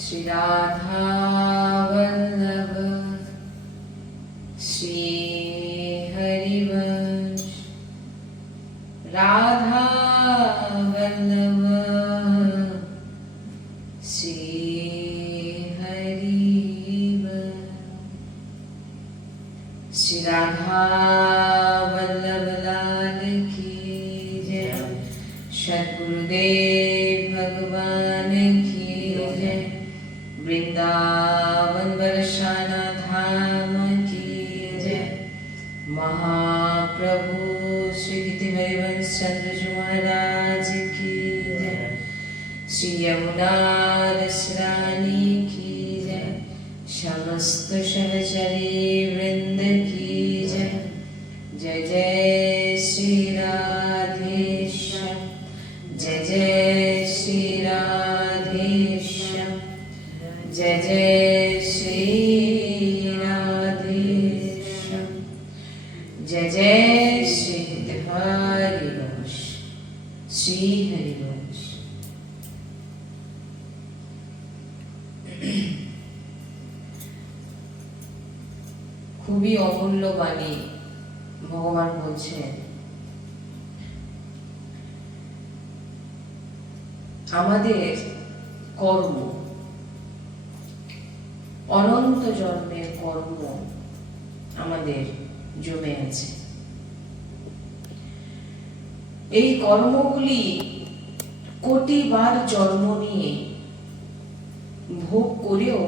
श्री राधा वल्लभ श्री हरिवंश राधा वल्लभ श्री हरिवंश। श्री राधा वल्लभ लाल की जय। सद्गुरुदेव भगवान की जय। वृंदावन बरसाना धाम की जय। महाप्रभु श्री गिरि हरिवंश चंद्र जी महाराज की जय। श्री यमुना रसरानी की जय। समस्त सहचरी वृंद की जय। जय जय श्री राधेश्याम। जय जय श्री राधेश्याम। जय जय श्री राधेश्याम। जय जय श्री हरिवंश। श्री हरिवंश। খুবই অমূল্য বাণী ভগবান বলছেন, আমাদের কর্ম, অনন্ত জন্মের কর্ম আমাদের জমে আছে। এই কর্মগুলি কোটিবার জন্ম নিয়ে ভোগ করেও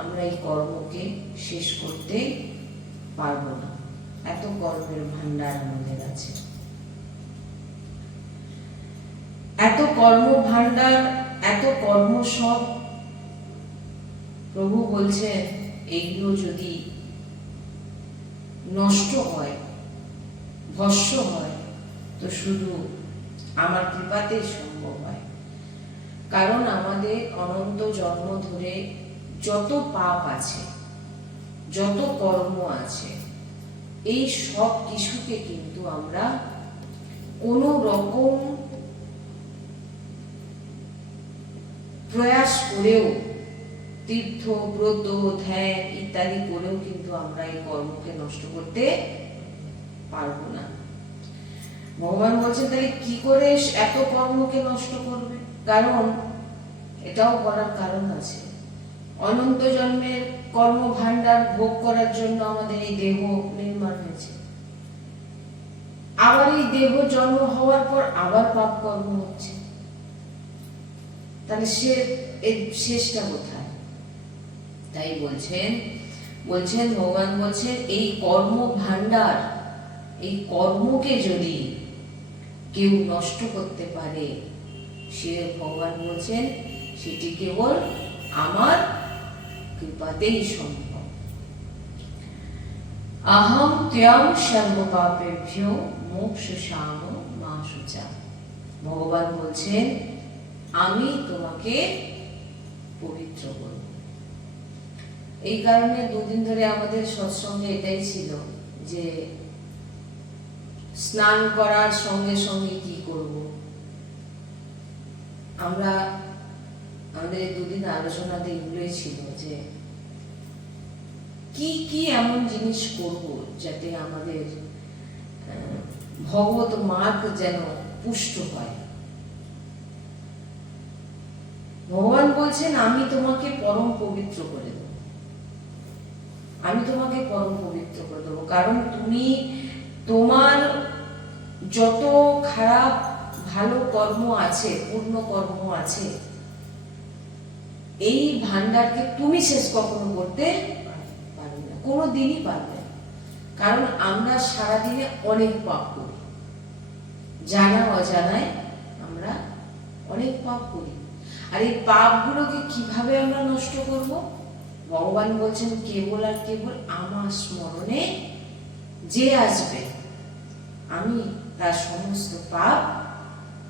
আমরা এই কর্মকে শেষ করতে পারবো না। এত কর্মের ভান্ডার আমাদের আছে, এত কর্ম ভান্ডার, এত কর্ম সব। প্রভু বলছেন এইগুলো যদি নষ্ট হয়, ভস্য হয়, তো শুধু আমার কৃপাতেই সম্ভব হয়। কারণ আমাদের অনন্ত জন্ম ধরে যত পাপ আছে, যত কর্ম আছে, এই সব কিছুকে কিন্তু আমরা কোনো রকম প্রয়াস করেও, তীর্থ ব্রত ধ্যান ইত্যাদি করেও কিন্তু আমরা এই কর্মকে নষ্ট করতে পারবো না। ভগবান বলছেন তাহলে কি করে এত কর্মকে নষ্ট করবে? কারণ এটাও বলার কারণ আছে, অনন্ত জন্মের কর্ম ভান্ডার ভোগ করার জন্য আমাদের এই দেহ নির্মাণ হয়েছে। আবার এই দেহ জন্ম হওয়ার পর আবার পাপ কর্ম হচ্ছে, তাহলে এর শেষটা কোথায়? তাই বলছেন ভগবান বলছেন এই কর্ম ভান্ডার, এই কর্মকে যদি কেউ নষ্ট করতে পারে, সে ভগবান বলছেন সেটি কেবল আমার কৃপাতেই সম্ভব। আহম ত্বং সর্ব পাপেভ্যো মোক্ষয়িষ্যাম মা শুচা। ভগবান বলছেন আমি তোমাকে পবিত্র করব। এই কারণে দুদিন ধরে আমাদের সৎসঙ্গে এটাই ছিল যে স্নান করার সঙ্গে সঙ্গে কি করব। আমরা আমাদের দুদিন আলোচনাতে এগুলোই ছিল যে কি কি এমন জিনিস করব যাতে আমাদের ভগবত মার্গ যেন পুষ্ট হয়। ভগবান বলছেন আমি তোমাকে পরম পবিত্র করে দেব, আমি তোমাকে পরম পবিত্র করে দেবো। কারণ তুমি তোমার যত খারাপ ভালো কর্ম আছে, পূর্ণ কর্ম আছে, এই ভান্ডারকে তুমি শেষ কখনো করতে পারবে না, কোনোদিনই পারবে না। কারণ আমরা সারাদিনে অনেক পাপ করি, জানা অজানায় আমরা অনেক পাপ করি। আর এই পাপগুলোকে কিভাবে আমরা নষ্ট করব? ভগবান বলছেন কেবল আর কেবল আমার স্মরণে যে আসবে আমি তার সমস্ত পাপ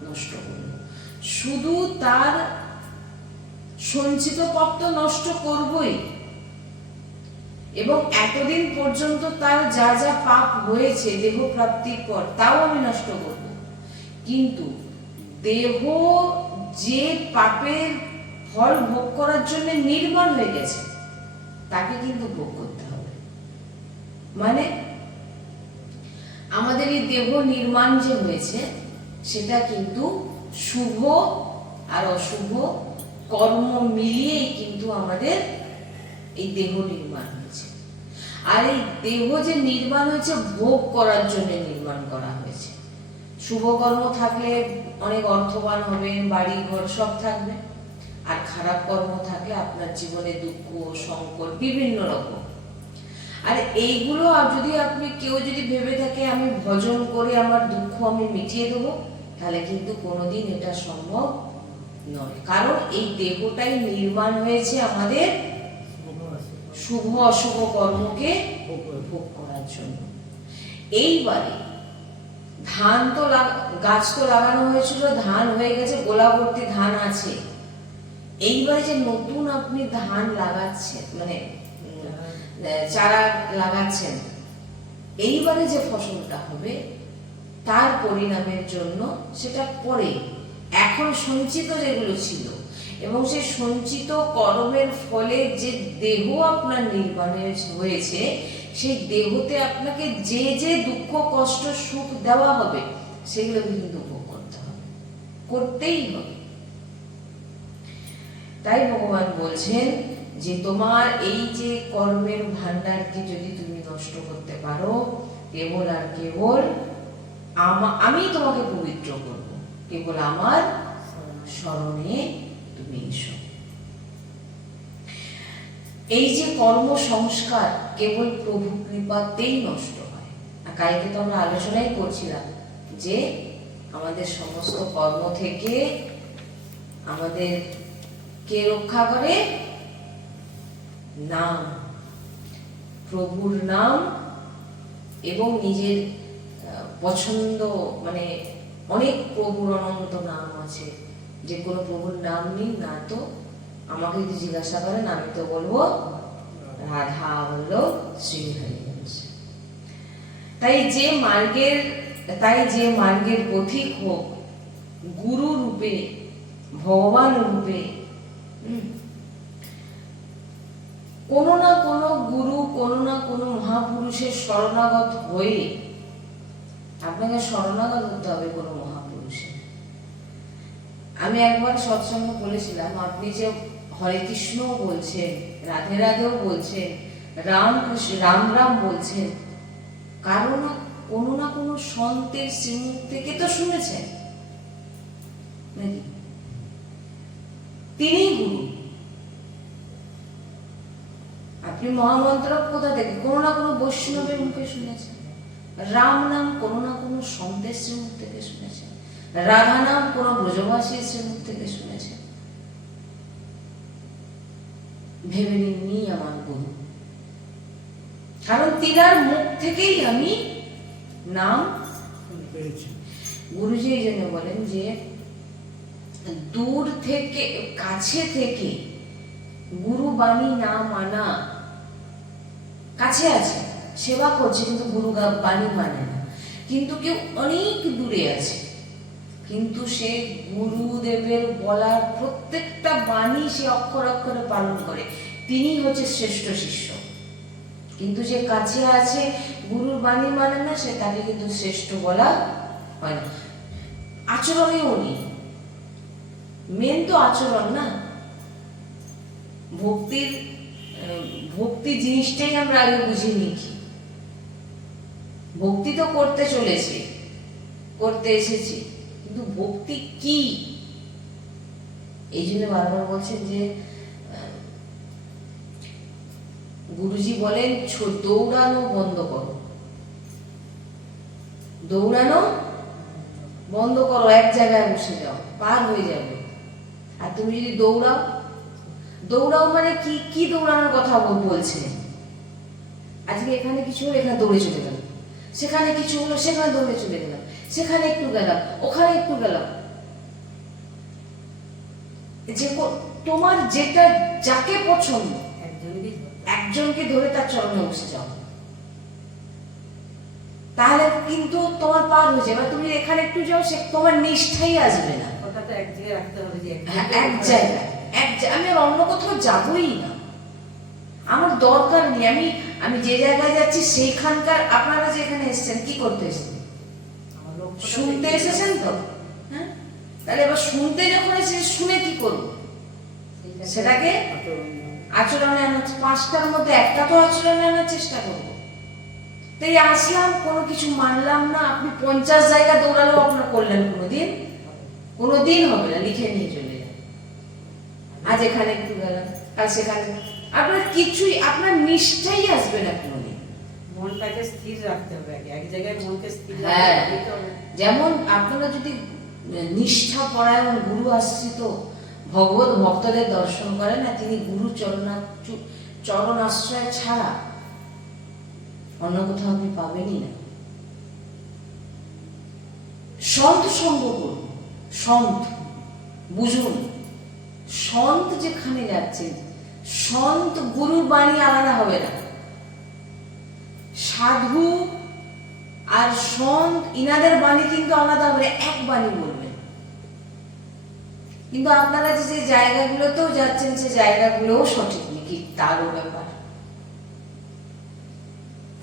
নষ্ট করব। শুধু তার সঞ্চিত পাপ তো নষ্ট করবই, এবং এতদিন পর্যন্ত তার যা যা পাপ হয়েছে দেহ প্রাপ্তির পর তাও আমি নষ্ট করব। কিন্তু দেহ যে পাপের ফল ভোগ করার জন্য নির্মাণ হয়ে গেছে, তাকে কিন্তু ভোগ করতে হবে। মানে আমাদের এই দেহ নির্মাণ যে হয়েছে সেটা কিন্তু শুভ আর অশুভ কর্ম মিলিয়েই কিন্তু আমাদের এই দেহ নির্মাণ হয়েছে। আর এই দেহ যে নির্মাণ হয়েছে ভোগ করার জন্য নির্মাণ করা হয়েছে। শুভ কর্ম থাকলে অনেক অর্থবান হবেন, বাড়ি ঘর সব থাকবে। আর খারাপ কর্ম থাকলে আপনার জীবনে দুঃখ সংকট বিভিন্ন রকম। আর এইগুলো যদি আপনি কেউ যদি ভেবে থাকে আমি ভজন করে আমার দুঃখ আমি মিটিয়ে দেবো, তাহলে কিন্তু কোনোদিন এটা সম্ভব নয়। কারণ এই দেহটাই নির্মাণ হয়েছে আমাদের শুভ অশুভ কর্মকে ভোগ করার জন্য। এইবারে ধান তো গাছ তো লাগানো হয়েছিল, ধান হয়ে গেছে, গোলা ভর্তি ধান আছে। এইবারে যে নতুন আপনি ধান লাগাচ্ছেন, মানে চারা লাগাচ্ছেন, এইবারে যে ফসলটা হবে তার পরিণামের জন্য সেটা পরে, এখন সঞ্চিত যেগুলো ছিল এবং সেই সঞ্চিত কর্মের ফলে যে দেহ আপনার নির্মাণে হয়েছে, সেই দেহতে আপনাকে যে যে দুঃখ কষ্ট সুখ দেওয়া হবে সেগুলো কিন্তু ভোগ করতে হবে, করতেই হবে। তাই ভগবান বলছেন যে তোমার এই যে কর্মের ভান্ডারকে যদি তুমি নষ্ট করতে পারো, কেবল আর কেবল আমি তোমাকে পবিত্র করব, কেবল আমার স্মরণে তুমি এসো। এই যে কর্ম সংস্কার কেবল প্রভু কৃপাতেই নষ্ট হয়। আর কালকে তো আমরা আলোচনাই করছিলাম যে আমাদের সমস্ত কর্ম থেকে আমাদের কে রক্ষা করে? নাম, প্রভুর নাম এবং নিজের পছন্দ, মানে অনেক প্রভুর অনন্ত নাম আছে, যে কোনো প্রভুর নাম নিন না তো আমাকে যদি জিজ্ঞাসা করেন আমি তো বলবো রাধা বল্লভ শ্রীহরি বংশ। তাই যে মার্গের পথিক হোক, গুরু রূপে ভগবান রূপে কোনো না কোনো গুরু, কোনো না কোনো মহাপুরুষের শরণাগত হয়ে আপনাকে শরণাগত হতে হবে কোনো মহাপুরুষের। আমি একবার সৎসঙ্গে বলেছিলাম, আপনি যে হরে কৃষ্ণ বলছেন, রাধে রাধেও বলছেন, রাম কৃষ্ণ রাম রাম বলছেন, কারণ কোনো না কোনো সন্তের শ্রীমুখ থেকে তো শুনেছেন নাকি? তিনিই গুরু। আপনি মহামন্ত্র কোথা থেকে? কোনো না কোনো বৈষ্ণবের মুখে শুনেছেন। রাম নাম কোনো না কোনো সন্তের শ্রীমুখ থেকে শুনেছেন। রাধা নাম কোনো ব্রজবাসীর শ্রীমুখ থেকে শুনেছেন। ভেবে নিননি আমার গুরু, কারণ তিনার মুখ থেকেই আমি নাম পেয়েছি। গুরুজি এই জন্য বলেন যে দূর থেকে কাছে থেকে গুরু বাণী না মানা, কাছে আছে সেবা করছে কিন্তু গুরু বাণী মানে না, কিন্তু কেউ অনেক দূরে আছে কিন্তু সে গুরুদেবের বলার প্রত্যেকটা বাণী সে অক্ষর অক্ষরে পালন করে, তিনি হচ্ছে শ্রেষ্ঠ শিষ্য। কিন্তু যে কাছে আছে গুরুর বাণী মানে না, সে তাকে কিন্তু শ্রেষ্ঠ বলা হয় না। আচরণেও নেই, মেন তো আচরণ না। ভক্তি জিনিসটাই আমরা আগে বুঝে নিচ্ছি। ভক্তি তো করতে এসেছি, কিন্তু ভক্তি কি? এই জন্য বারবার বলছেন যে গুরুজি বলেন দৌড়ানো বন্ধ করো, দৌড়ানো বন্ধ করো, এক জায়গায় বসে যাও, পার হয়ে যাবে। আর তুমি যদি দৌড়াও মানে কি দৌড়ানোর কথা বলছে? আজকে এখানে কিছু হলো, এখানে দৌড়ে চলে গেল, সেখানে কিছু হলো, সেখানে দৌড়ে চলে গেলাম, সেখানে একটু গেলাম, ওখানে একটু গেলাম। যে তোমার যেটা যাকে পছন্দ একজনকে ধরে তার চরণে বসে যাও, তাহলে কিন্তু তোমার পার হয়ে যাবে। তুমি এখানে একটু যাও, সে তোমার নিষ্ঠাই আসবে না। এক জায়গায় আমি আর অন্য কোথাও যাবই না, আমার দরকার নেই। আমি যে জায়গায় যাচ্ছি সেইখানকার, আপনারা যেখানে এসেছেন কি করতে এসেছেন? শুনতে এসেছেন তো, হ্যাঁ? তাহলে এবার শুনতে যখন এসে শুনে কি করবো? সেটাকে আচরণে আনার, 5টার মধ্যে একটা তো আচরণে আনার চেষ্টা করবো। তাই আসলাম, কোনো কিছু মানলাম না, আপনি 50 জায়গা দৌড়ালেও আপনার করলেন কোনোদিন হবে না। লিখে নিয়ে চলে যান, আজ এখানে একটু গেলাম, কাল সেখানে, আপনার কিছুই, আপনার নিষ্ঠাই আসবে না কোনোদিন। মনটাকে স্থির রাখতে হবে, এক জায়গায় মনকে স্থির হ্যাঁ, রাখতে হবে। যেমন আপনারা যদি নিষ্ঠা পরায়ণ গুরু আশ্রিত ভগবত ভক্তদের দর্শন করেন না, তিনি গুরু চরণ আশ্রয় ছাড়া অন্য কোথাও আপনি পাবেনই না। সন্ত সঙ্গ করুন, সন্ত বুঝুন, সন্ত যেখানে যাচ্ছেন, সন্ত গুরুর বাণী আলাদা হবে না। সাধু আর সন্ত ইনাদের বাণী কিন্তু আলাদা হবে, এক বাণী বলবেন। কিন্তু আপনারা যে জায়গাগুলোতেও যাচ্ছেন, সে জায়গাগুলোও সঠিক নাকি তারও ব্যাপার।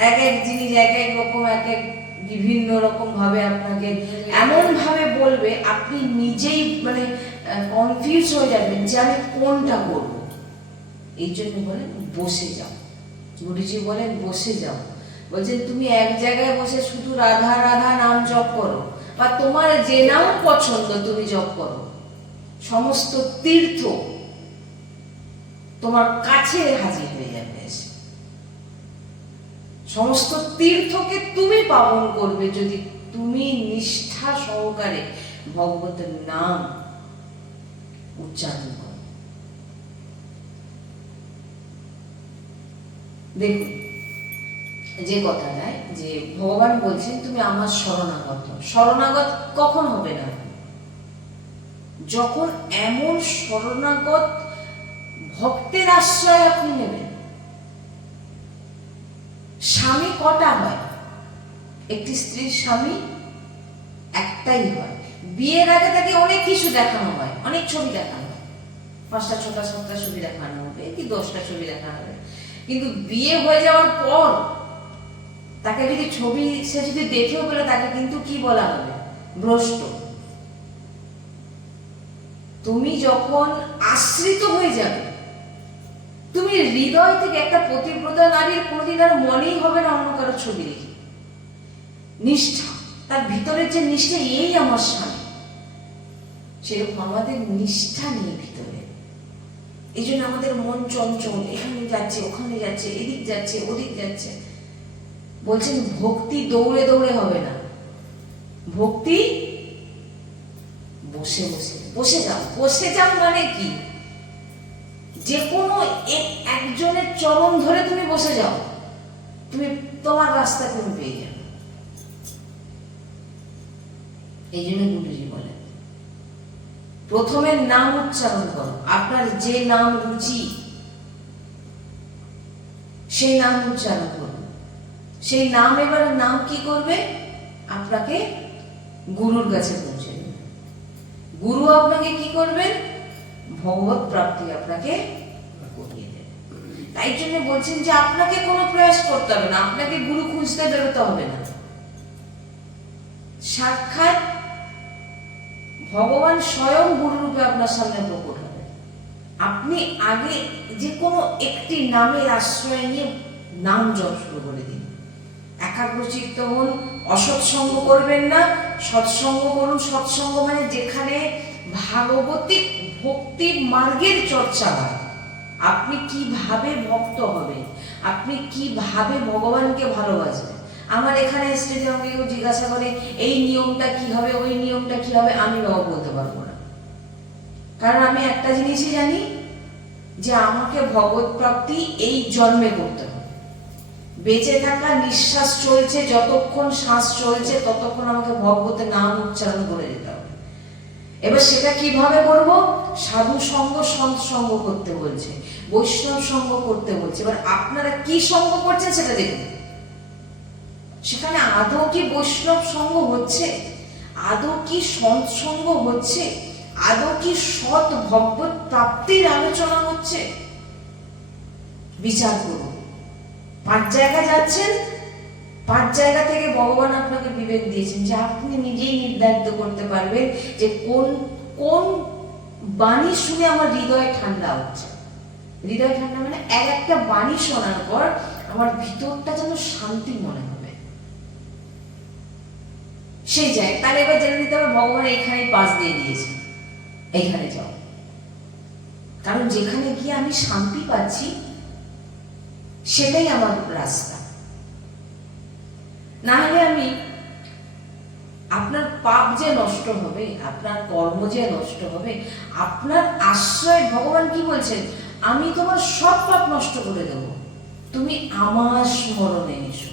এক এক জিনিস এক এক রকম, এক এক বিভিন্ন রকম ভাবে আপনাকে এমন ভাবে বলবে, আপনি নিজেই মানে কনফিউজ হয়ে যাবেন যে আমি কোনটা করব। এই জন্য বলেন বসে যাও, গুরুজি বলেন বসে যাও। বলছেন তুমি এক জায়গায় বসে শুধু রাধা রাধা নাম জপ করো, বা তোমার যে নাম পছন্দ তুমি জপ করো, সমস্ত তীর্থ তোমার কাছে হাজির হয়ে যাবে। সমস্ত তীর্থকে তুমি পালন করবে যদি তুমি নিষ্ঠা সহকারে ভগবতের নাম উচ্চারণ করো। দেখুন যে কথাটায় যে ভগবান বলছেন তুমি আমার শরণাগত। শরণাগত কখন হবে না? যখন এমন শরণাগত ভক্তের আশ্রয় আপনি নেবেন। স্বামী কটা হয়? একটি স্ত্রীর স্বামী একটাই হয়। বিয়ের আগে তাকে অনেক কিছু দেখানো হয়, অনেক ছবি দেখানো হয়, 5টা 6টা 7টা ছবি দেখানো হবে কি 10টা ছবি দেখানো হবে। কিন্তু বিয়ে হয়ে যাওয়ার পর তাকে যদি ছবি সে যদি দেখেও পেলে, তাকে কিন্তু কি বলা হবে? ভ্রষ্ট। তুমি যখন আশ্রিত হয়ে যাবে, তুমি হৃদয় থেকে, একটা পতিব্রতা নারীর কোনোদিন আর মনেই হবে না অন্য কারো ছবি দেখে। নিষ্ঠা, তার ভিতরের যে নিষ্ঠা, এই আমার স্বামী, সেরকম আমাদের নিষ্ঠা নেই ভিতরে। এই জন্য আমাদের মন চঞ্চল, এখানে যাচ্ছে ওখানে যাচ্ছে, এদিক যাচ্ছে ওদিক যাচ্ছে। বলছেন ভক্তি দৌড়ে দৌড়ে হবে না, ভক্তি বসে বসে। বসে যাও, বসে যাও মানে কি? যে কোনো একজনের চরণ ধরে তুমি বসে যাও, তুমি তোমার রাস্তা তুমি পেয়ে যাবে। এই জন্য গুরুজি বলেন প্রথমে নাম উচ্চারণ করো। আপনার যে নাম রুচি সেই নাম উচ্চারণ করুন। সেই নাম, এবার নাম কি করবে? আপনাকে গুরুর কাছে পৌঁছে দেবে। গুরু আপনাকে কি করবেন? ভগবত প্রাপ্তি আপনাকে করিয়ে দেবে। তাই জন্য বলছেন যে আপনাকে কোনো প্রয়াস করতে হবে না, আপনাকে গুরু খুঁজতে বেরোতে হবে না। সাক্ষাৎ ভগবান স্বয়ং গুরু রূপে আপনার সামনে প্রকট হবে। আপনি আগে যে কোনো একটি নামের আশ্রয় নিয়ে নাম জপ শুরু করে দিন। একাগ্রচিত্ত হন, অসৎসঙ্গ করবেন না, সৎসঙ্গ করুন। সৎসঙ্গ মানে যেখানে ভাগবতিক ভক্তির মার্গের চর্চা হয়। আপনি কিভাবে ভক্ত হবেন, আপনি কিভাবে ভগবানকে ভালোবাসবেন। আমার এখানে স্টেজে আমাকে কেউ জিজ্ঞাসা করে এই নিয়মটা কি হবে, ওই নিয়মটা কি হবে, আমি বাবা বলতে পারবো না। কারণ আমি একটা জিনিসই জানি যে আমাকে ভগবত প্রাপ্তি এই জন্মে করতে হবে। বেঁচে থাকা, নিঃশ্বাস চলছে, যতক্ষণ শ্বাস চলছে ততক্ষণ আমাকে ভগবতের নাম উচ্চারণ করে যেতে হবে। এবার সেটা কিভাবে করব? সাধু সঙ্গ, সন্ত সঙ্গ করতে বলছে, বৈষ্ণব সঙ্গ করতে বলছে। এবার আপনারা কি সঙ্গ করছেন সেটা দেখুন। সেখানে আদৌ কি বৈষ্ণব সঙ্গ হচ্ছে, আদৌ কি সন্ত সঙ্গ হচ্ছে, আদৌ কি সৎ ভগবত প্রাপ্তির আলোচনা হচ্ছে? বিচার করুন। 5 জায়গা যাচ্ছেন, 5 জায়গা থেকে ভগবান আপনাকে বিবেক দিয়েছেন যে আপনি নিজেই নির্ধারিত করতে পারবেন যে কোন কোন বাণী শুনে আমার হৃদয় ঠান্ডা হচ্ছে। হৃদয় ঠান্ডা মানে একটা বাণী শোনার পর আমার ভিতরটা যেন শান্তি মনে হবে, সেই যায়। তাহলে এবার জেনে নিতে হবে ভগবান এখানে পাস দিয়ে দিয়েছেন, এখানে যাও। কারণ যেখানে গিয়ে আমি শান্তি পাচ্ছি সেটাই আমার রাস্তা। না হলে আমি, আপনার পাপ যে নষ্ট হবে, আপনার কর্ম যে নষ্ট হবে, আপনার আশ্রয়, ভগবান কি বলছেন, আমি তোমার সব পাপ নষ্ট করে দেব, তুমি আমার স্মরণে এসো।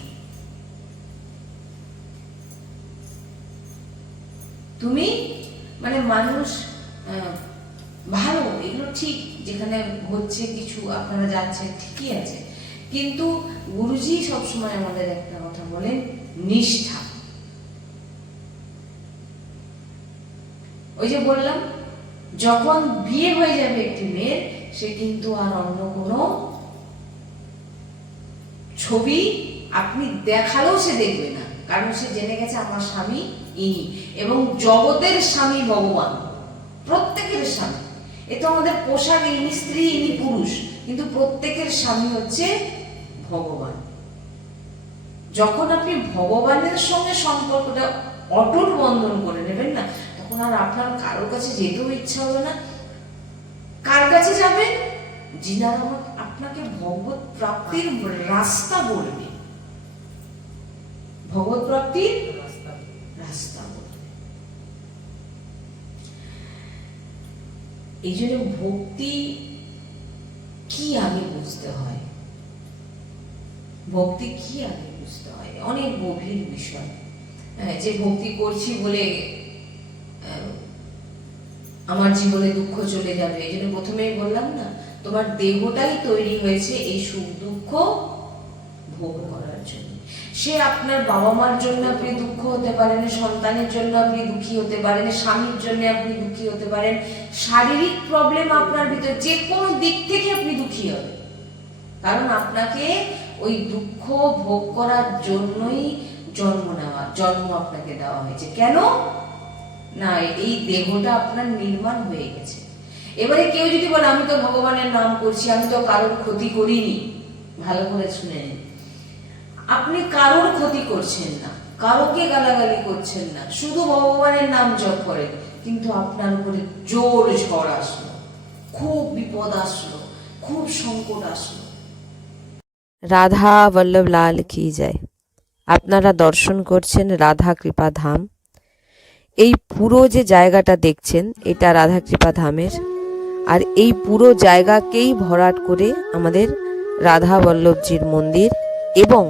তুমি মানে মানুষ ভালো, এগুলো ঠিক, যেখানে হচ্ছে কিছু আপনারা যাচ্ছেন ঠিকই আছে, কিন্তু গুরুজি সবসময় আমাদের একটা কথা বলেন, নিষ্ঠা। ওই যে বললাম, যখন বিয়ে হয়ে যাবে একটি মেয়ের, সে কিন্তু আর অন্য কোনো ছবি আপনি দেখালেও সে দেখবে না, কারণ সে জেনে গেছে আমার স্বামী ইনি, এবং জগতের স্বামী ভগবান, প্রত্যেকের স্বামী। এ তো আমাদের পোশাক, ইনি স্ত্রী ইনি পুরুষ, কিন্তু প্রত্যেকের স্বামী হচ্ছে ভগবান। যখন আপনি ভগবানের সঙ্গে সম্পর্কটা অটুট বন্ধন করে নেবেন না, তখন আর আপনার কারোর কাছে যেতেও ইচ্ছা হবে না। কার কাছে যাবেন? যিনারা আপনাকে ভগবত প্রাপ্তির রাস্তা বলবে, ভগবত প্রাপ্তির রাস্তা বলবে। এই জন্য ভক্তি কি আগে বুঝতে হয়, ভক্তি কি আগে বুঝতে হয়, অনেক গভীর বিষয়। যে ভক্তি করছি বলে আমার জীবনে দুঃখ চলে যাবে, এই জন্য প্রথমেই বললাম না, তোমার দেহটাই তৈরি হয়েছে এই সুখ দুঃখ ভোগ করার জন্য। সে আপনার বাবা মার জন্য আপনি দুঃখ হতে পারেন, সন্তানের জন্য আপনি দুঃখী হতে পারেন, স্বামীর জন্য আপনি দুঃখী হতে পারেন, শারীরিক প্রবলেম আপনার ভিতর, যে কোনো দিক থেকে আপনি দুঃখী হবেন, কারণ আপনাকে ওই দুঃখ ভোগ করার জন্যই জন্ম আপনাকে দেওয়া হয়েছে। কেন না, এই দেহটা আপনার নির্মাণ হয়ে গেছে। এবারে কেউ যদি বলে আমি তো ভগবানের নাম করছি, আমি তো কারোর ক্ষতি করিনি, ভালো করে শুনে নিন, আপনি কারোর ক্ষতি করছেন না, কারোকে গালাগালি করছেন না, শুধু ভগবানের নাম জপ করেন, কিন্তু আপনার উপরে জোর ঝড় আসলো, খুব বিপদ আসলো, খুব সংকট আসলো। রাধা বল্লভ লাল কি যায়। আপনারা দর্শন করছেন রাধা কৃপা ধাম। এই পুরো যে জায়গাটা দেখছেন এটা রাধা কৃপা ধামের, আর এই পুরো জায়গাকেই ভরাট করে আমাদের রাধা বল্লভজির মন্দির এবং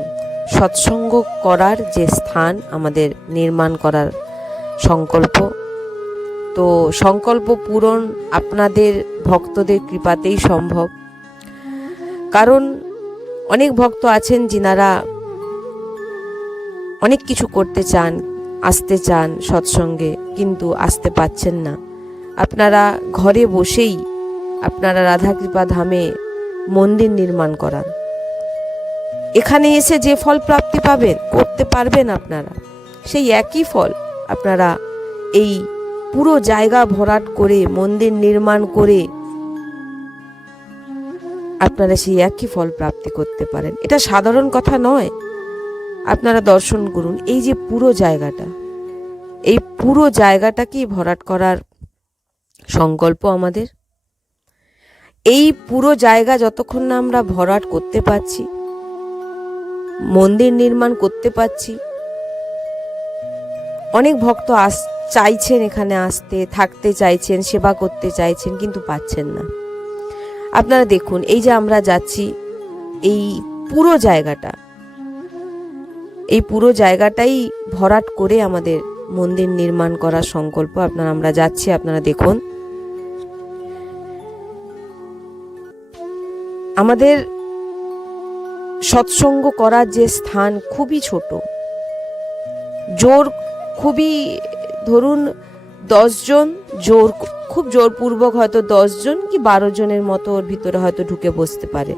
সৎসঙ্গ করার যে স্থান আমাদের নির্মাণ করার সংকল্প। তো সংকল্প পূরণ আপনাদের ভক্তদের কৃপাতেই সম্ভব, কারণ অনেক ভক্ত আছেন যিনারা অনেক কিছু করতে চান, আসতে চান সৎসঙ্গে, কিন্তু আসতে পাচ্ছেন না। আপনারা ঘরে বসেই আপনারা রাধা কৃপা ধামে মন্দির নির্মাণ করান, এখানে এসে যে ফল প্রাপ্তি পাবেন, করতে পারবেন আপনারা, সেই একই ফল আপনারা এই পুরো জায়গা ভরাট করে মন্দির নির্মাণ করে আপনারা সেই একই ফল প্রাপ্তি করতে পারেন। এটা সাধারণ কথা নয়। আপনারা দর্শন করুন, এই যে পুরো জায়গাটা, এই পুরো জায়গাটাকেই ভরাট করার সংকল্প আমাদের। এই পুরো জায়গা যতক্ষণ না আমরা ভরাট করতে পারছি, মন্দির নির্মাণ করতে পারছি, অনেক ভক্ত চাইছেন এখানে আসতে, থাকতে চাইছেন, সেবা করতে চাইছেন, কিন্তু পাচ্ছেন না। আপনারা দেখুন, এই যে আমরা যাচ্ছি, এই পুরো জায়গাটা, এই পুরো জায়গাটাই ভরাট করে আমাদের মন্দির নির্মাণ করার সংকল্প। আমরা যাচ্ছি, আপনারা দেখুন। আমাদের সৎসঙ্গ করার যে স্থান খুবই ছোট, জোর খুবই, ধরুন 10 জন জোর খুব জোরপূর্বক হয়তো 10 জন কি 12 জনের মতো ওর ভিতরে হয়তো ঢুকে বসতে পারে।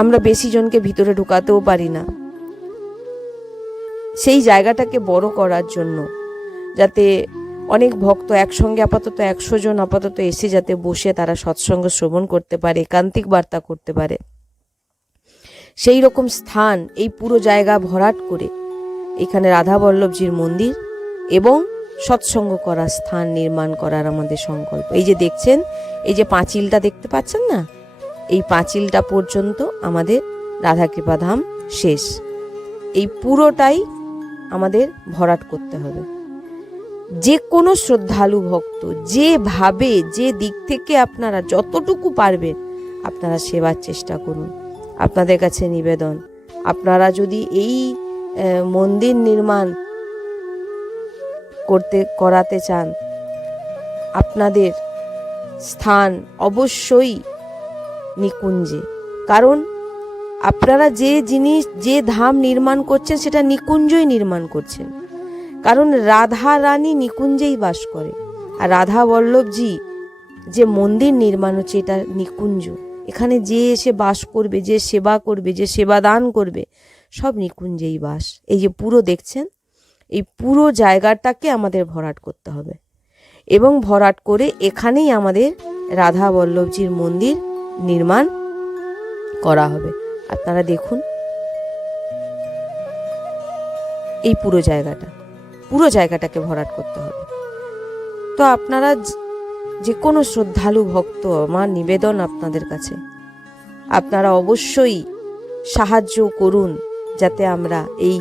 আমরা বেশি জনকে ভিতরে ঢুকাতেও পারি না। সেই জায়গাটাকে বড় করার জন্য, যাতে অনেক ভক্ত একসঙ্গে আপাতত 100 জন আপাতত এসে যাতে বসে তারা সৎসঙ্গ শ্রবণ করতে পারে, একান্তিক বার্তা করতে পারে, সেই রকম স্থান এই পুরো জায়গা ভরাট করে এখানে রাধা বল্লভজির মন্দির এবং সৎসঙ্গ করার স্থান নির্মাণ করার আমাদের সংকল্প। এই যে দেখছেন, এই যে পাঁচিলটা দেখতে পাচ্ছেন না, এই পাঁচিলটা পর্যন্ত আমাদের রাধাকৃপা ধাম শেষ। এই পুরোটাই আমাদের ভরাট করতে হবে। যে কোনো শ্রদ্ধালু ভক্ত যেভাবে যে দিক থেকে আপনারা যতটুকু পারবেন আপনারা সেবার চেষ্টা করুন। আপনাদের কাছে নিবেদন, আপনারা যদি এই মন্দির নির্মাণ করাতে চান, আপনাদের স্থান অবশ্যই নিকুঞ্জে। কারণ আপনারা যে জিনিস, যে ধাম নির্মাণ করছেন সেটা নিকুঞ্জই নির্মাণ করছেন। কারণ রাধা রানী নিকুঞ্জেই বাস করে, আর রাধা বল্লভজি যে মন্দির নির্মাণ হচ্ছে এটা নিকুঞ্জ। এখানে যে এসে বাস করবে, যে সেবা করবে, যে সেবা দান করবে, সব নিকুঞ্জেই বাস। এই যে পুরো দেখছেন, এই পুরো জায়গাটাকে আমাদের ভরাট করতে হবে এবং ভরাট করে এখানেই আমাদের রাধা বল্লভজির মন্দির নির্মাণ করা হবে। আপনারা দেখুন এই পুরো জায়গাটাকে ভরাট করতে হবে। তো আপনারা যে কোনো শ্রদ্ধালু ভক্ত, আমার নিবেদন আপনাদের কাছে, আপনারা অবশ্যই সাহায্য করুন যাতে আমরা এই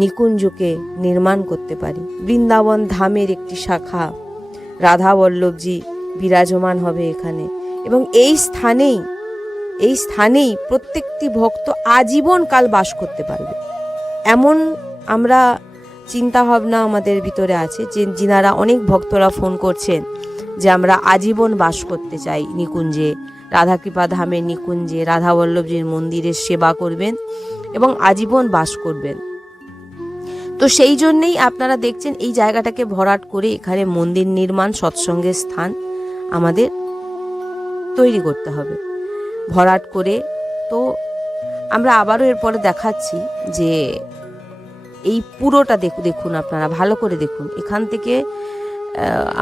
নিকুঞ্জকে নির্মাণ করতে পারি। বৃন্দাবন ধামের একটি শাখা রাধা বল্লভজি বিরাজমান হবে এখানে, এবং এই স্থানেই প্রত্যেকটি ভক্ত আজীবন কাল বাস করতে পারবে। এমন আমরা চিন্তা ভাবনা আমাদের ভিতরে আছে, যে যিনারা অনেক ভক্তরা ফোন করছেন যে আমরা আজীবন বাস করতে চাই নিকুঞ্জে, রাধাকৃপা ধামের নিকুঞ্জে, রাধা বল্লভজির মন্দিরের সেবা করবেন এবং আজীবন বাস করবেন। তো সেই জন্যেই আপনারা দেখছেন এই জায়গাটাকে ভরাট করে এখানে মন্দির নির্মাণ, সৎসঙ্গের স্থান আমাদের তৈরি করতে হবে ভরাট করে। তো আমরা আবারও এরপরে দেখাচ্ছি যে এই পুরোটা দেখুন, আপনারা ভালো করে দেখুন। এখান থেকে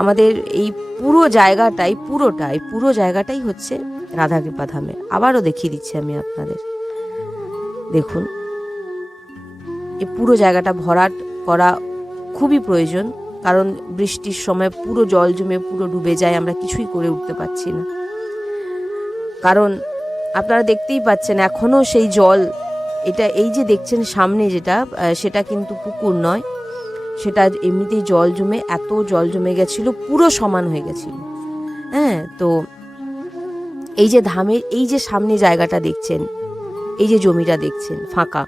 আমাদের এই পুরো জায়গাটাই হচ্ছে রাধাকৃপা ধামে। আবারও দেখিয়ে দিচ্ছি আমি আপনাদের, দেখুন এই পুরো জায়গাটা ভরাট করা খুবই প্রয়োজন। কারণ বৃষ্টির সময় পুরো জল জমে পুরো ডুবে যায়, আমরা কিছুই করে উঠতে পারছি না। কারণ আপনারা দেখতেই পাচ্ছেন এখনো সেই জল, এটা এই যে দেখছেন সামনে যেটা, সেটা কিন্তু পুকুর নয়, সেটা এমনিতেই জল জমে, এত জল জমে গেছিল, পুরো সমান হয়ে গেছিল। হ্যাঁ, তো এই যে ধামের এই যে সামনে জায়গাটা দেখছেন, এই যে জমিটা দেখছেন ফাঁকা,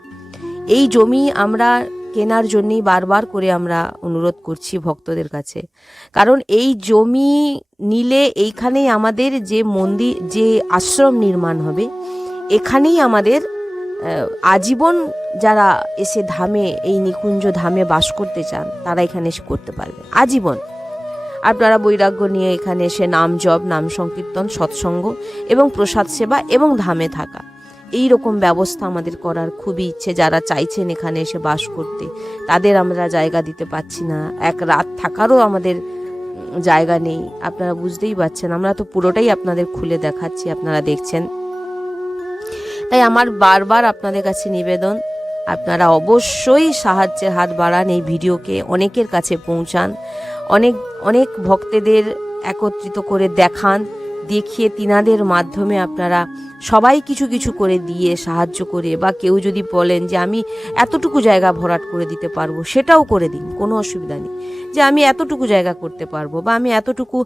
এই জমি আমরা কেনার জন্যই বারবার করে আমরা অনুরোধ করছি ভক্তদের কাছে। কারণ এই জমি নিলে এইখানেই আমাদের যে মন্দির, যে আশ্রম নির্মাণ হবে, এখানেই আমাদের আজীবন যারা এসে ধামে, এই নিকুঞ্জ ধামে বাস করতে চান তারা এখানে এসে করতে পারবে আজীবন। আপনারা বৈরাগ্য নিয়ে এখানে এসে নাম জপ, নাম সংকীর্তন, সৎসঙ্গ এবং প্রসাদ সেবা এবং ধামে থাকা, এই রকম ব্যবস্থা আমাদের করার খুবই ইচ্ছে। যারা চাইছেন এখানে এসে বাস করতে, তাদের আমরা জায়গা দিতে পারছি না, এক রাত থাকারও আমাদের জায়গা নেই। আপনারা বুঝতেই পারছেন, আমরা তো পুরোটাই আপনাদের খুলে দেখাচ্ছি, আপনারা দেখছেন। তাই আমার বারবার আপনাদের কাছে নিবেদন, আপনারা অবশ্যই সাহায্যের হাত বাড়ান, এই ভিডিওকে অনেকের কাছে পৌঁছান, অনেক ভক্তদের একত্রিত করে দেখান, দেখিয়ে তিনাদের মাধ্যমে আপনারা সবাই কিছু কিছু করে দিয়ে সাহায্য করে, বা কেউ যদি বলেন যে আমি এতটুকু জায়গা ভরাট করে দিতে পারবো, সেটাও করে দিন, কোনো অসুবিধা নেই। যে আমি এতটুকু জায়গা করতে পারবো, বা আমি এতটুকু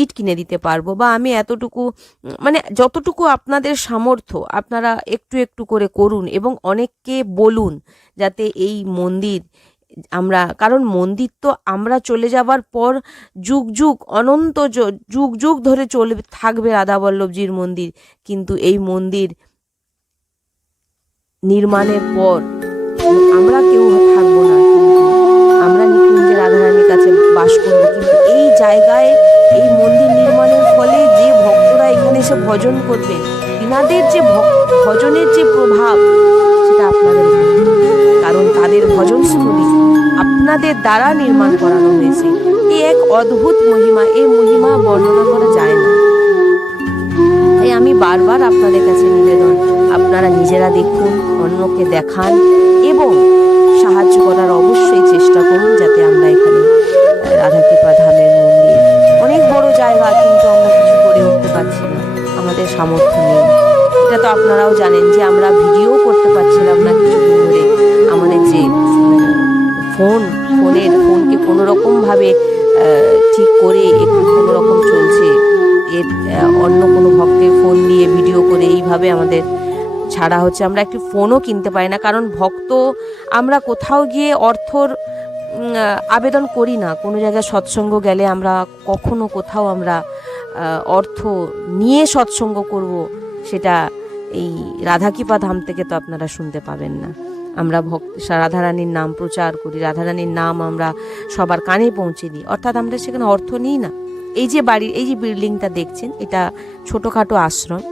ইট কিনে দিতে পারবো, বা আমি এতটুকু, মানে যতটুকু আপনাদের সামর্থ্য আপনারা একটু একটু করে করুন এবং অনেককে বলুন যাতে এই মন্দির আমরা, কারণ মন্দির তো আমরা চলে যাবার পর যুগ যুগ, অনন্ত যুগ যুগ ধরে চলে থাকবে রাধা বল্লভজির মন্দির, কিন্তু এই মন্দির নির্মাণের পর আমরা কেউ থাকবো না, কিন্তু আমরা নিকুঞ্জে রাধারানীর কাছে বাস করবো। কিন্তু এই জায়গায়, এই মন্দির নির্মাণের ফলে যে ভক্তরা এখানে এসে ভজন করবে, তিনাদের যে ভজনের যে প্রভাব সেটা আপনাদের উপর, কারণ তাদের ভজনস্থলী আপনাদের দ্বারা নির্মাণ করানো হয়েছে। এই এক অদ্ভুত মহিমা, এই মহিমা বর্ণনা করা যায় না। তাই আমি বারবার আপনাদের কাছে নিবেদন, আপনারা নিজেরা দেখুন, অন্যকে দেখান এবং সাহায্য করার অবশ্যই চেষ্টা করুন, যাতে আমরা এখানে রাধাকৃপা ধামের মন্দির অনেক বড় জায়গা, কিন্তু আমরা কিছু করে উঠতে পারছি না, আমাদের সামর্থ্য নেই। এটা তো আপনারাও জানেন যে আমরা ভিডিও করতে পারছিলাম না কিছুদিন ধরে। আমাদের যে ফোনকে কোনো রকমভাবে ঠিক করে একটু কোনো রকম চলছে, এর অন্য কোনো ভক্তের ফোন দিয়ে ভিডিও করে এইভাবে আমাদের ছাড়া হচ্ছে। আমরা একটি ফোনও কিনতে পারি না, কারণ ভক্ত আমরা কোথাও গিয়ে অর্থর আবেদন করি না। কোনো জায়গায় সৎসঙ্গ গেলে আমরা কখনো কোথাও আমরা অর্থ নিয়ে সৎসঙ্গ করব, সেটা এই রাধাকৃপা ধাম থেকে তো আপনারা শুনতে পাবেন না। আমরা রাধারানীর নাম প্রচার করি, রাধারানীর নাম আমরা সবার কানে পৌঁছে দিই, অর্থাৎ আমরা সেখানে অর্থ নিই না। এই যে বাড়ির এই যে বিল্ডিংটা দেখছেন, এটা ছোটোখাটো আশ্রম,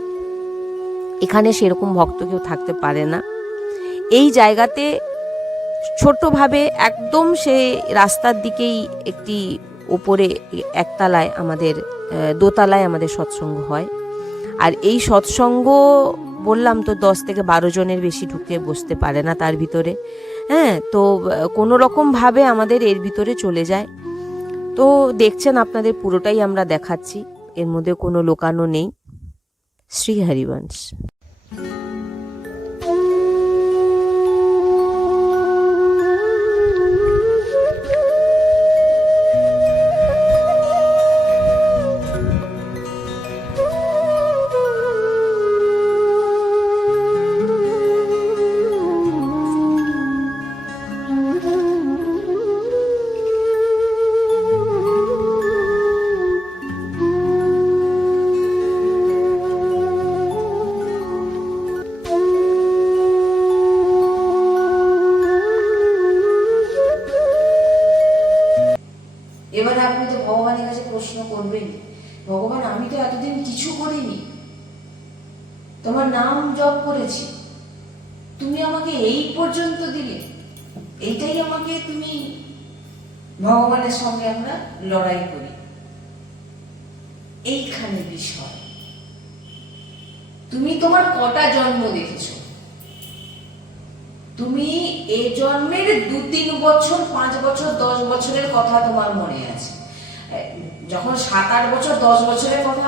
এখানে সেরকম ভক্ত কেউ থাকতে পারে না। এই জায়গাতে ছোট্টভাবে একদম সে রাস্তার দিকেই একটি ওপরে একতলায় আমাদের দোতলায় আমাদের সৎসঙ্গ হয়। আর এই সৎসঙ্গ বললাম তো 10 থেকে 12 জনের বেশি ঢুকে বসতে পারে না তার ভিতরে। হ্যাঁ, তো কোনো রকমভাবে আমাদের এর ভিতরে চলে যায়। তো দেখছেন আপনাদের পুরোটাই আমরা দেখাচ্ছি, এর মধ্যে কোনো লোকানো নেই। শ্রী হরিবংশ। এবারে আপনি তো ভগবানের কাছে প্রশ্ন করবেন, ভগবান আমি তো এতদিন কিছু করিনি, তোমার নাম জপ করেছি, তুমি আমাকে এই পর্যন্ত দিলে, এইটাই আমাকে তুমি। ভগবানের সঙ্গে আমরা লড়াই করি, এইখানে বিষয়। তুমি তোমার কটা জন্ম দেখেছো? তুমি এই জন্মের 2-3 বছর, 5 বছর, 10 বছরের কথা তোমার মনে আছে। যখন 7-8 বছর, 10 বছরের কথা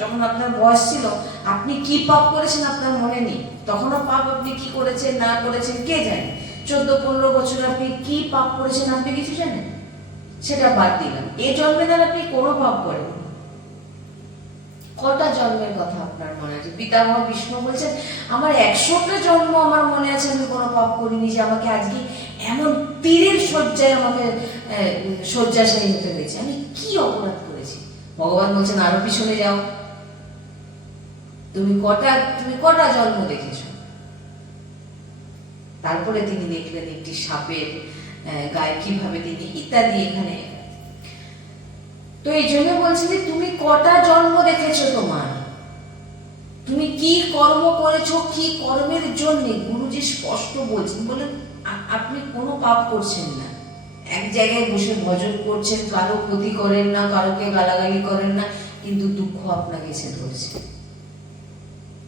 যখন আপনার বয়স ছিল, আপনি কি পাপ করেছেন আপনার মনে নেই। তখনও পাপ আপনি কি করেছেন না করেছেন কে জানে। 14-15 বছর আপনি কি পাপ করেছেন আপনি কিছু জানেন? সেটা বাদ দিলাম। এই জন্মে দ্বারা আপনি কোনো পাপ করেন। কটা জন্মের কথা আপনার মনে আছে? পিতামহ বিষ্ণু বলছেন আমার 100টা জন্ম আমার মনে আছে, আমি কোনো পাপ করিনি যে আমাকে আজকে এমন তীরের শয্যায় আমাকে শয্যাশায়ী হতে হয়েছে। আমি কি অপরাধ করেছি? ভগবান বলছেন আরো পিছনে যাও, তুমি কটা জন্ম দেখেছো? তারপরে তিনি দেখলেন একটি সাপের গায়ে কিভাবে তিনি ইত্যাদি এখানে। তো এই জন্য বলছি যে তুমি কটা জন্ম দেখেছো তোমার, তুমি কি কর্ম করেছো, কি কর্মের জন্য। গুরুজি স্পষ্ট বলছেন, বলেন আপনি কোনো পাপ করছেন না, এক জায়গায় বসে ভজন করছেন, কারো ক্ষতি করেন না, কারোকে গালাগালি করেন না, কিন্তু দুঃখ আপনাকে এসে ধরছে।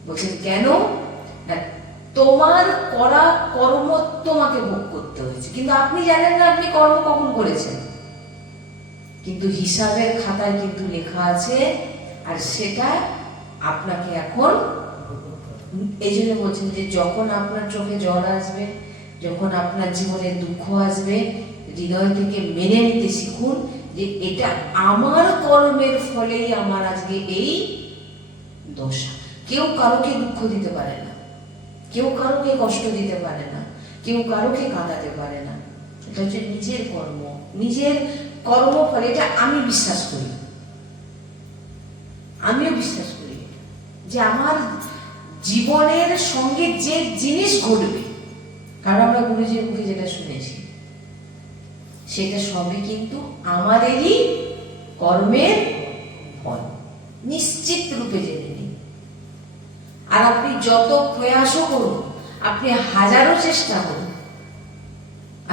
বলছেন কেন? তোমার করা কর্ম তোমাকে ভোগ করতে হয়েছে, কিন্তু আপনি জানেন না আপনি কর্ম কখন করেছেন, কিন্তু হিসাবের খাতায় কিন্তু লেখা আছে, আর সেটা আপনাকে এখন। এই জন্য বলছেন যে যখন আপনার চোখে জল আসবে, যখন আপনার জীবনে দুঃখ আসবে, হৃদয় থেকে মেনে নিতে শিখুন যে এটা আমার কর্মের ফলেই আমার আজকে এই দশা। কেউ কারোকে দুঃখ দিতে পারে না, কেউ কারোকে কষ্ট দিতে পারে না, কেউ কারোকে কাঁদাতে পারে না। এটা হচ্ছে নিজের কর্ম, নিজের কর্মফল। এটা আমি বিশ্বাস করি, আমিও বিশ্বাস করি যে আমার জীবনের সঙ্গে যে জিনিস ঘটবে, কারণ আমরা গুরুজির মুখে যেটা শুনেছি সেটা সবই কিন্তু আমাদেরই কর্মের নিশ্চিত রূপে জেনে নিন। আর আপনি যত প্রয়াসও করুন, আপনি হাজারো চেষ্টা করুন,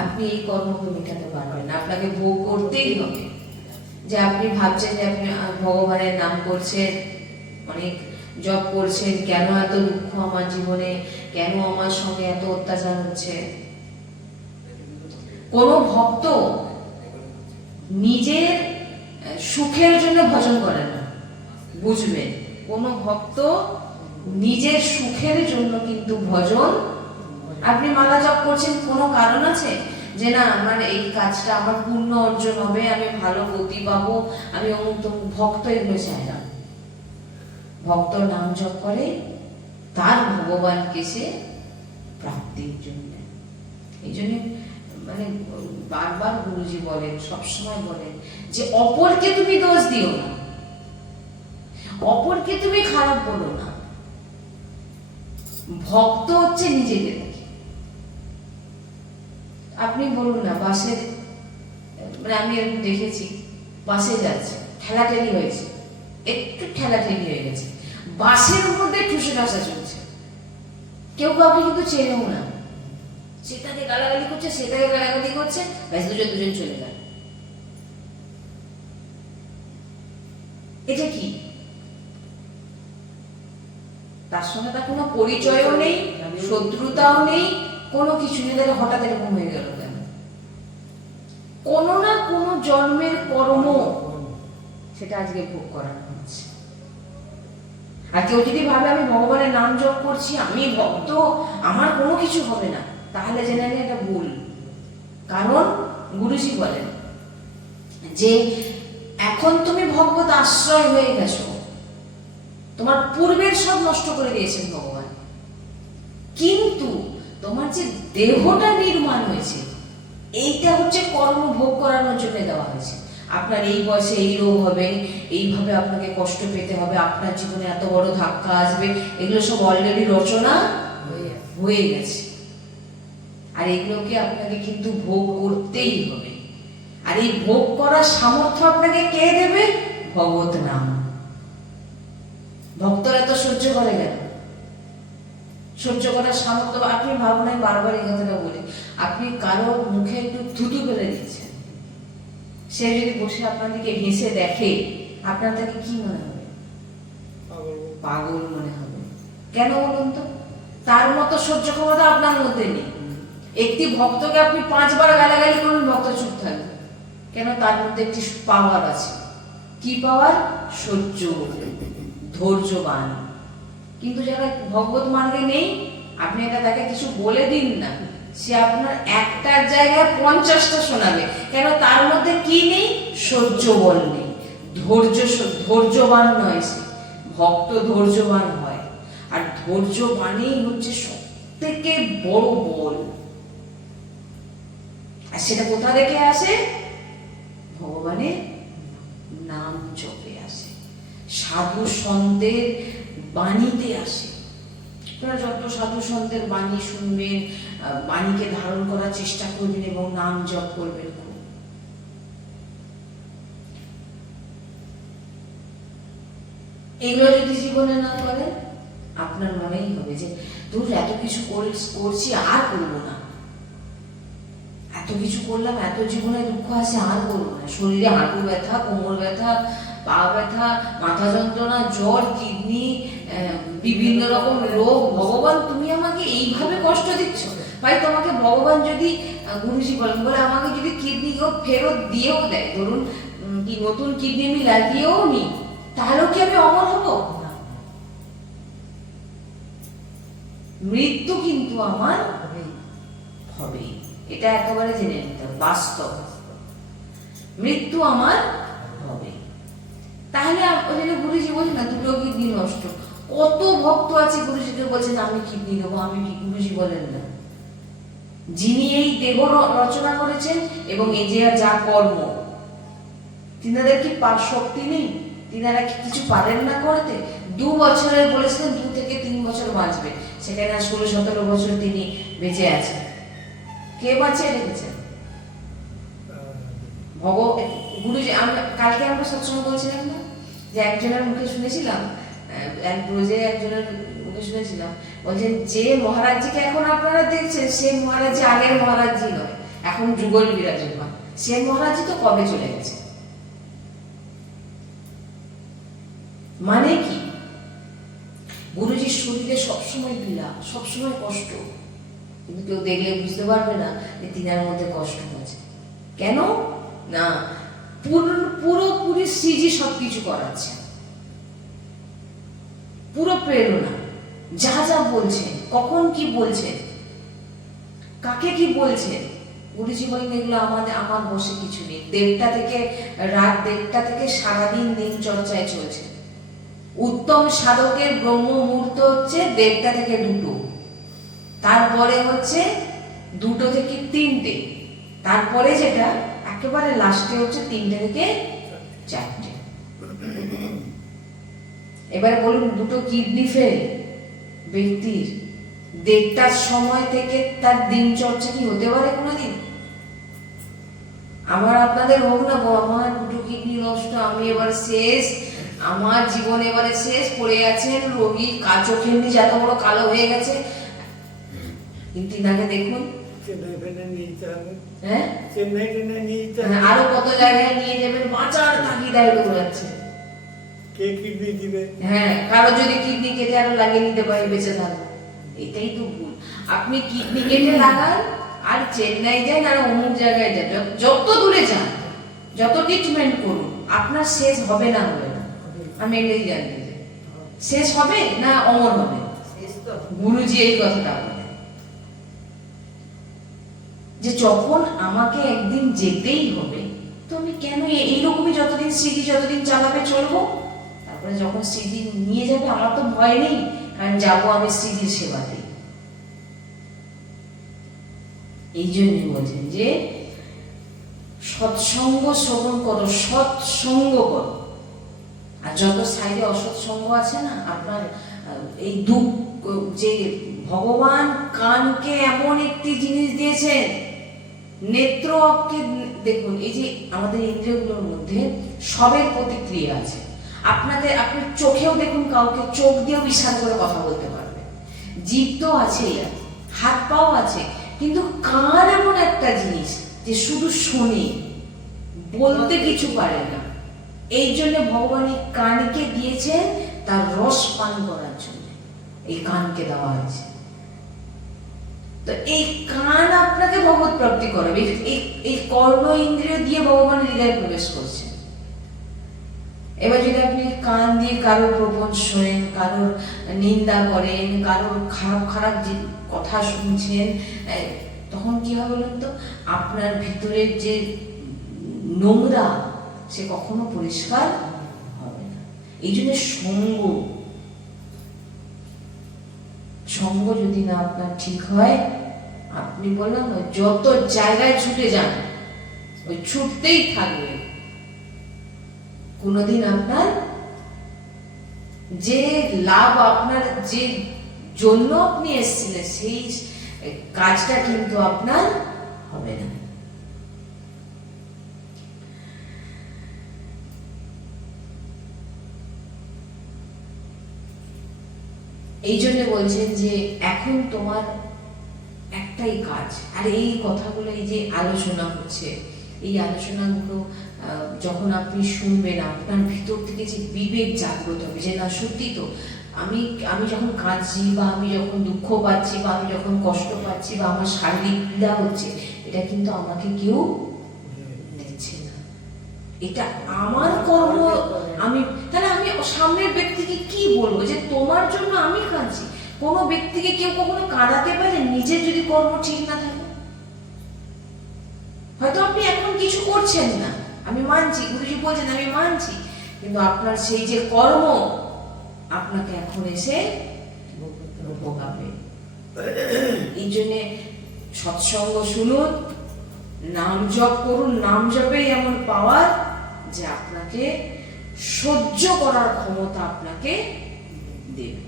আপনি এই কর্মকে মেটাতে পারবেন না। আপনাকে ভোগ করতেই হবে। যে আপনি ভাবছেন যে আপনি ভগবানের নাম করছেন, অনেক জপ করছেন, কেন এত দুঃখ আমার জীবনে, কেন আমার সঙ্গে এত অত্যাচার হচ্ছে। কোনো ভক্ত নিজের সুখের জন্য ভজন করে না, বুঝবেন। কোনো ভক্ত নিজের সুখের জন্য কিন্তু ভজন, আপনি মালা জপ করছেন কোনো কারণ আছে যে না আমার এই কাজটা আমার পূর্ণ অর্জন হবে, আমি ভালো গতি পাবো, আমি অমুক তমুক, ভক্ত এগুলো চায় না। ভক্ত নাম জপ করে তার ভগবানকে সে প্রাপ্তির জন্য। এই জন্য মানে বারবার গুরুজি বলেন, সবসময় বলেন যে অপরকে তুমি দোষ দিও না, অপরকে তুমি খারাপ বলো না। ভক্ত হচ্ছে নিজেকে দেখে। আপনি বলুন না, বাসের মানে আমি এরকম দেখেছি, বাসে যাচ্ছে, ঠেলাঠেলি হয়েছে, একটু ঠেলাঠেলি হয়ে গেছে, বাসের মধ্যে ঠুসে ঠাসা চলছে, কেউ কাউকে কিন্তু চেনেও না, সেটাকে গালাগালি করছে, সেটাকে গালাগালি করছে, ব্যাস দুজন দুজন চলে গেল। এটা কি? তার সঙ্গে তার কোনো পরিচয়ও নেই, শত্রুতাও নেই, কোনো কিছু নেই, তাহলে হঠাৎ এরকম হয়ে গেল কেন? কোনো না কোনো জন্মের কর্ম সেটা আজকে ভোগ করানো হচ্ছে। আর কেউ যদি ভাবে আমি ভগবানের নাম জপ করছি, আমি ভক্ত, আমার কোনো কিছু হবে না, তাহলে জেনে নিন এটা ভুল। কারণ গুরুজি বলেন যে এখন তুমি ভগবত আশ্রয় হয়ে গেছো, তোমার পূর্বের সব নষ্ট করে দিয়েছেন ভগবান, কিন্তু তোমার যে দেহটা নির্মাণ হয়েছে এইটা হচ্ছে কর্ম ভোগ করানোর জন্য দেওয়া হয়েছে। আপনার এই বয়সে এই রোগ হবে, এইভাবে আপনাকে কষ্ট পেতে হবে, আপনার জীবনে এত বড় ধাক্কা আসবে, এগুলো সব অলরেডি রচনা হয়ে গেছে। আর এগুলোকে আপনাকে কিন্তু ভোগ করতেই হবে। আর এই ভোগ করার সামর্থ্য আপনাকে কে দেবে? ভগবত নাম। ভক্তরা তো সহ্য করে গেল, সহ্য করার সামর্থ্য। আপনি ভাবুন, আমি বারবার এই কথাটা বলি, আপনি কারো মুখে একটু থুতু ফেলে দিচ্ছেন, সে যদি বসে আপনার দিকে হেসে দেখে, আপনার তাকে কি মনে হবে? পাগল মনে হবে। কেন বলুন তো? তার মতো সহ্য ক্ষমতা আপনার মধ্যে নেই। একটি ভক্তকে আপনি 5 বার গালাগালি করুন, ভক্ত চুপ থাকবে। কেন? তার মধ্যে একটি পাওয়ার আছে। কি পাওয়ার? সহ্য, ধৈর্যবান। কিন্তু যারা ভগবত মার্গে নেই, আপনি এটা তাকে কিছু বলে দিন না, সে আপনার একটার জায়গায় 50টা শোনাবে। কেন? তার মধ্যে কি নেই? সহ্য বল নেই, ধৈর্যবান নয় সে। ভক্ত ধৈর্যবান হয়, আর ধৈর্যবানই হচ্ছে সব থেকে বড় বল। আর সেটা কোথা থেকে আসে? ভগবানের নাম জপে আসে, সাধু সন্তের বাণীতে আসে। আপনারা যত সাধু সন্তের বাণী শুনবেন, বাণীকে ধারণ করার চেষ্টা করবেন এবং নাম জপ করবেন, এগুলো যদি জীবনে না করেন, আপনার মনেই হবে যে তুই এত কিছু করছি, আর করবো না, এত কিছু করলাম, এত জীবনে দুঃখ আছে, আর করবো না। শরীরে হাঁটু ব্যথা, কোমর ব্যথা, পা ব্যথা, মাথা যন্ত্রণা, জ্বর, কিডনি, বিভিন্ন রকম রোগ। ভগবান তুমি আমাকে এইভাবে কষ্ট দিচ্ছ? ভাই তোমাকে ভগবান যদি, গুরুজি বলেন, বলে আমাকে যদি কিডনি কেউ ফেরত দিয়েও দেয়, ধরুন কি নতুন কিডনি আমি লাগিয়েও নি, তাহলেও কি আমি অমর হব? মৃত্যু কিন্তু আমার হবে, এটা একেবারে জেনে নিতে হবে, বাস্তব। মৃত্যু আমার হবে। তাহলে ওই জন্য গুরুজি বলছেন না, 2টো কিডনি নষ্ট। কত ভক্ত আছে গুরুজিকে বলছেন আমি কিডনি দেবো, আমি কি? গুরুজি বলেন না, যিনি এই দেহ রচনা করেছেন এবং এই যে যা কর্ম, তিনাদের কি শক্তি নেই? তিনারা কি কিছু পারেন না করতে? 2 বছরের বলেছিলেন 2 থেকে 3 বছর বাঁচবে, সেখানে 16-17 বছর তিনি বেঁচে আছেন। কে বাঁচিয়ে রেখেছেন? গুরুজি। কালকে আমরা সৎসঙ্গ বলছিলাম না, যে একজনের মুখে শুনেছিলাম, এক ব্রজে একজনের মুখে শুনেছিলাম, বলছেন যে মহারাজজিকে এখন আপনারা দেখছেন সে মহারাজজি আগের মহারাজজি নয়, এখন যুগল বিরাজমান। সে মহারাজজি তো কবে চলে গেছে। মানে কি, গুরুজির শরীরে সবসময় পীড়া, সবসময় কষ্ট, কিন্তু কেউ দেখলে বুঝতে পারবে না যে তিনার মধ্যে কষ্ট আছে। কেন না, পুরোপুরি শ্রীজি সবকিছু করাচ্ছে, পুরো প্রেরণা, যা যা বলছেন, কখন কি বলছেন, কাকে কি বলছেন, গুরুজি বলেন এগুলো আমার বসে কিছু নেই। রাত 1:30 থেকে সারাদিন দিন চর্চায় চলছে। উত্তম সাধকের ব্রহ্ম মুহূর্ত হচ্ছে 1:30 থেকে 2, তারপরে হচ্ছে 2 থেকে 3, তারপরে যেটা একেবারে লাস্টে হচ্ছে 3 থেকে 4। এবার বলুন, 2 কিডনি ফেল ব্যক্তির 1:30টার সময় থেকে তার দিন চর্চা কি হতে পারে কোনোদিন? আমার আপনাদের হোক না, আমার 2 কিডনি নষ্ট, আমি এবার শেষ, আমার জীবন এবারে শেষ, পড়ে আছেন রোগী, চোখের নিচ এত বড় কালো হয়ে গেছে, কিন্তু ইনাকে দেখুন হ্যাঁ আরো কত জায়গায় নিয়ে যাবেন, বাঁচার তাগিদায় দৌড়াচ্ছে। হ্যাঁ, কারো যদি কিডনি কেটে আরো লাগিয়ে নিতে পারে বেঁচে থাকবে। এটাই তো ভুল। আপনি কিডনি কেটে লাগান আর চেন্নাই যান আর অমুক জায়গায় যান, যত দূরে যান, যত ট্রিটমেন্ট করুন, আপনার শেষ হবে না, হবে না। আমি এটাই জানি যে শেষ হবে না অমর হবে। গুরুজি এই কথাটা বলেন যে যখন আমাকে একদিন যেতেই হবে, তো আমি কেন এইরকমই যতদিন স্মৃতি যতদিন চালাবে চলবো। তারপরে যখন স্মৃতি নিয়ে যাবে আমার তো ভয় নেই, কারণ যাবো আমি স্মৃতির সেবাতে। এই জন্যই বলছেন যে সৎসঙ্গ শ্রবণ করো, সৎসঙ্গ করো। আর যত সাইডে অসৎসঙ্গ আছে না, আপনার এই দুঃখ, যে ভগবান কানকে এমন একটি জিনিস দিয়েছেন, নেত্রকে দেখুন, এই যে আমাদের ইন্দ্রিয়গুলোর মধ্যে সবের প্রতিক্রিয়া আছে। আপনি চোখেও দেখুন, কাউকে চোখ দিয়েও ইশারা করে কথা বলতে পারবে, জিভ তো আছেই, হাত পাও আছে, কিন্তু কান এমন একটা জিনিস যে শুধু শোনে, বলতে কিছু পারে না। এই জন্য ভগবান এই কানকে দিয়েছেন তার রস পান করার জন্য, এই কানকে দেওয়া হয়েছে। তো এই কান আপনাকে ভগবত প্রাপ্তি করাবে। এই কর্ণ ইন্দ্রিয় দিয়ে ভগবান হৃদয়ে প্রবেশ করছে। এবার যদি আপনি কান দিয়ে কারোর প্রবঞ্চ শোনেন, কারোর নিন্দা করেন, কারোর খারাপ খারাপ যে কথা শুনছেন, তখন কি হবে বলুন তো, আপনার ভিতরের যে নোংরা সে কখনো পরিষ্কার হবে না। এই জন্য সঙ্গ যদি না আপনার ঠিক হয়, আপনি বললাম না, যত জায়গায় ছুটে যান, ওই ছুটতেই থাকবে, কোনোদিন আপনার যে লাভ, আপনার যে জন্য আপনি এসেছিলেন, সেই কাজটা কিন্তু আপনার হবে না। এই জন্য বলছেন যে এখন তোমার একটাই কাজ, আর এই কথাগুলো, এই যে আলোচনা হচ্ছে, এই আলোচনাগুলো যখন আপনি শুনবেন, আপনার ভিতর থেকে যে বিবেক জাগ্রত হবে যে না সত্যি তো, আমি যখন কাঁদছি, বা আমি যখন দুঃখ পাচ্ছি, বা আমি যখন কষ্ট পাচ্ছি, বা আমার শারীরিক পীড়া হচ্ছে, এটা কিন্তু আমাকে কেউ দিচ্ছে না, এটা আমার কর্ম। তাহলে আমি সামনের ব্যক্তিকে কি বলবো যে তোমার জন্য আমি কাঁদছি? কোনো ব্যক্তিকে কেউ কখনো কাঁদাতে পারে নিজের যদি কর্ম ঠিক না থাকে? হয়তো আপনি এখন কিছু করছেন না, আমি মানছি, গুরুজি বলছেন আমি মানছি, কিন্তু আপনার সেই যে কর্ম আপনাকে এখন এসে ভোগাবে। এই জন্য সৎসঙ্গ শুনুন, নাম জপ করুন, নাম জপেই এমন পাওয়ার যে আপনাকে সহ্য করার ক্ষমতা আপনাকে দেবে।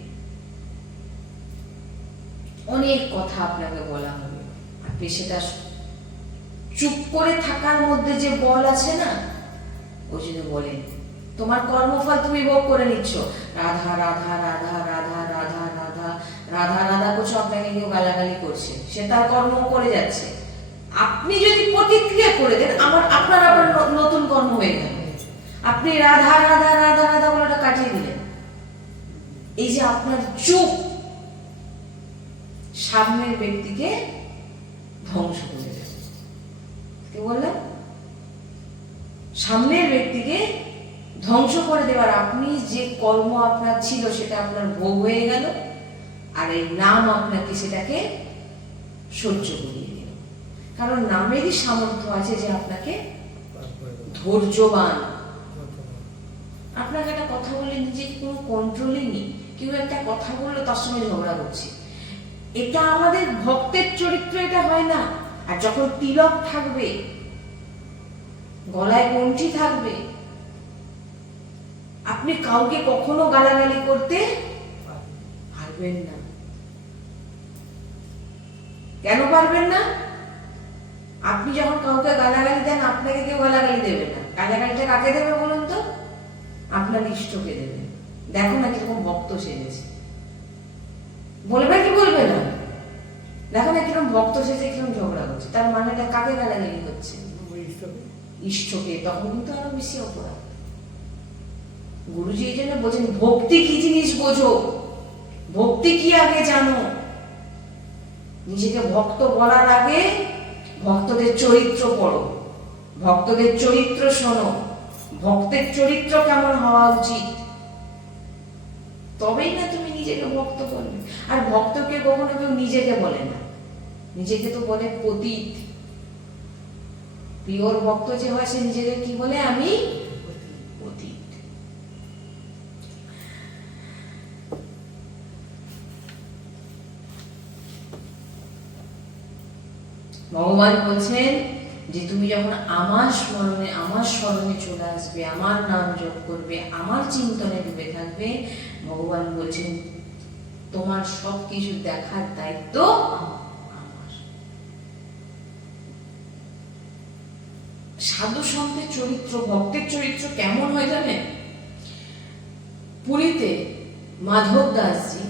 অনেক কথা আপনাকে বলা হবে, আপনি সেটা চুপ করে থাকার মধ্যে যে বল আছে না, ওই জন্য বলেন তোমার কর্মফল তুমি ভোগ করে নিচ্ছ। রাধা রাধা রাধা রাধা রাধা রাধা রাধা রাধা করছো, আপনাকে কেউ গালাগালি করছে, সে তার কর্ম করে যাচ্ছে। আপনি যদি প্রতিক্রিয়া করে দেন, আপনার আবার নতুন কর্ম হয়ে গেল। আপনি রাধা রাধা রাধা রাধা বলাটা কাটিয়ে দিলেন। এই যে আপনার চুপ সামনের ব্যক্তিকে ধ্বংস করে দেবে। কে বললেন? সামনের ব্যক্তিকে ধ্বংস করে দেওয়ার, আপনি যে কর্ম আপনার ছিল সেটা আপনার ভোগ হয়ে গেল, আর এই নাম আপনাকে সেটাকে সহ্য করিয়ে দিল। কারণ নামেরই সামর্থ্য আছে যে আপনাকে ধৈর্যবান। আপনাকে একটা কথা বলে নিজে কোনো কন্ট্রোলই নেই, কেউ একটা কথা বললো তার সঙ্গে ঝগড়া করছে। এটা আমাদের ভক্তের চরিত্র, এটা হয় না। আর যখন তিলক থাকবে, গলায় গণ্ঠি থাকবে, আপনি কাউকে কখনো গালাগালি করতে পারবেন না। কেন পারবেন না? আপনি যখন কাউকে গালাগালি দেন, আপনাকে কেউ গালাগালি দেবে না। গালাগালিটা কাকে দেবে বলুন তো? আপনার ইষ্টকে দেবে। দেখো না কিরকম ভক্ত সেজেছে, বলবে কি বলবে না? দেখো না কিরকম ভক্ত সেজে কিরকম ঝগড়া করছে, তার মানেটা কাকে গালাগালি হচ্ছে? ইষ্টকে। তখন কিন্তু আরো বেশি অপরাধ। গুরুজি এই জন্য বলছেন ভক্তি কি জিনিস বোঝো, ভক্তি কি আগে জানো। নিজেকে ভক্ত বলার আগে ভক্তদের চরিত্র পড়ো, ভক্তদের চরিত্র শোনো, ভক্তের চরিত্র কেমন হওয়া উচিত, তবেই না তুমি নিজেকে ভক্ত বলবে। আর ভক্তকে কখনো কেউ নিজেকে বলে না, নিজেকে তো বলে পতিত। পিওর ভক্ত যে হয় সে নিজেকে কি বলে? আমি পতিত। ভগবান বলছেন যে তুমি যখন আমার স্মরণে চলে আসবে, আমার নাম জপ করবে, আমার চিন্তনে ডুবে থাকবে, ভগবান বলছেন তোমার সবকিছু দেখার দায়িত্ব আমার। সাধু সন্তের চরিত্র, ভক্তের চরিত্র কেমন হয় জানেন? পুরীতে মাধব দাসজি,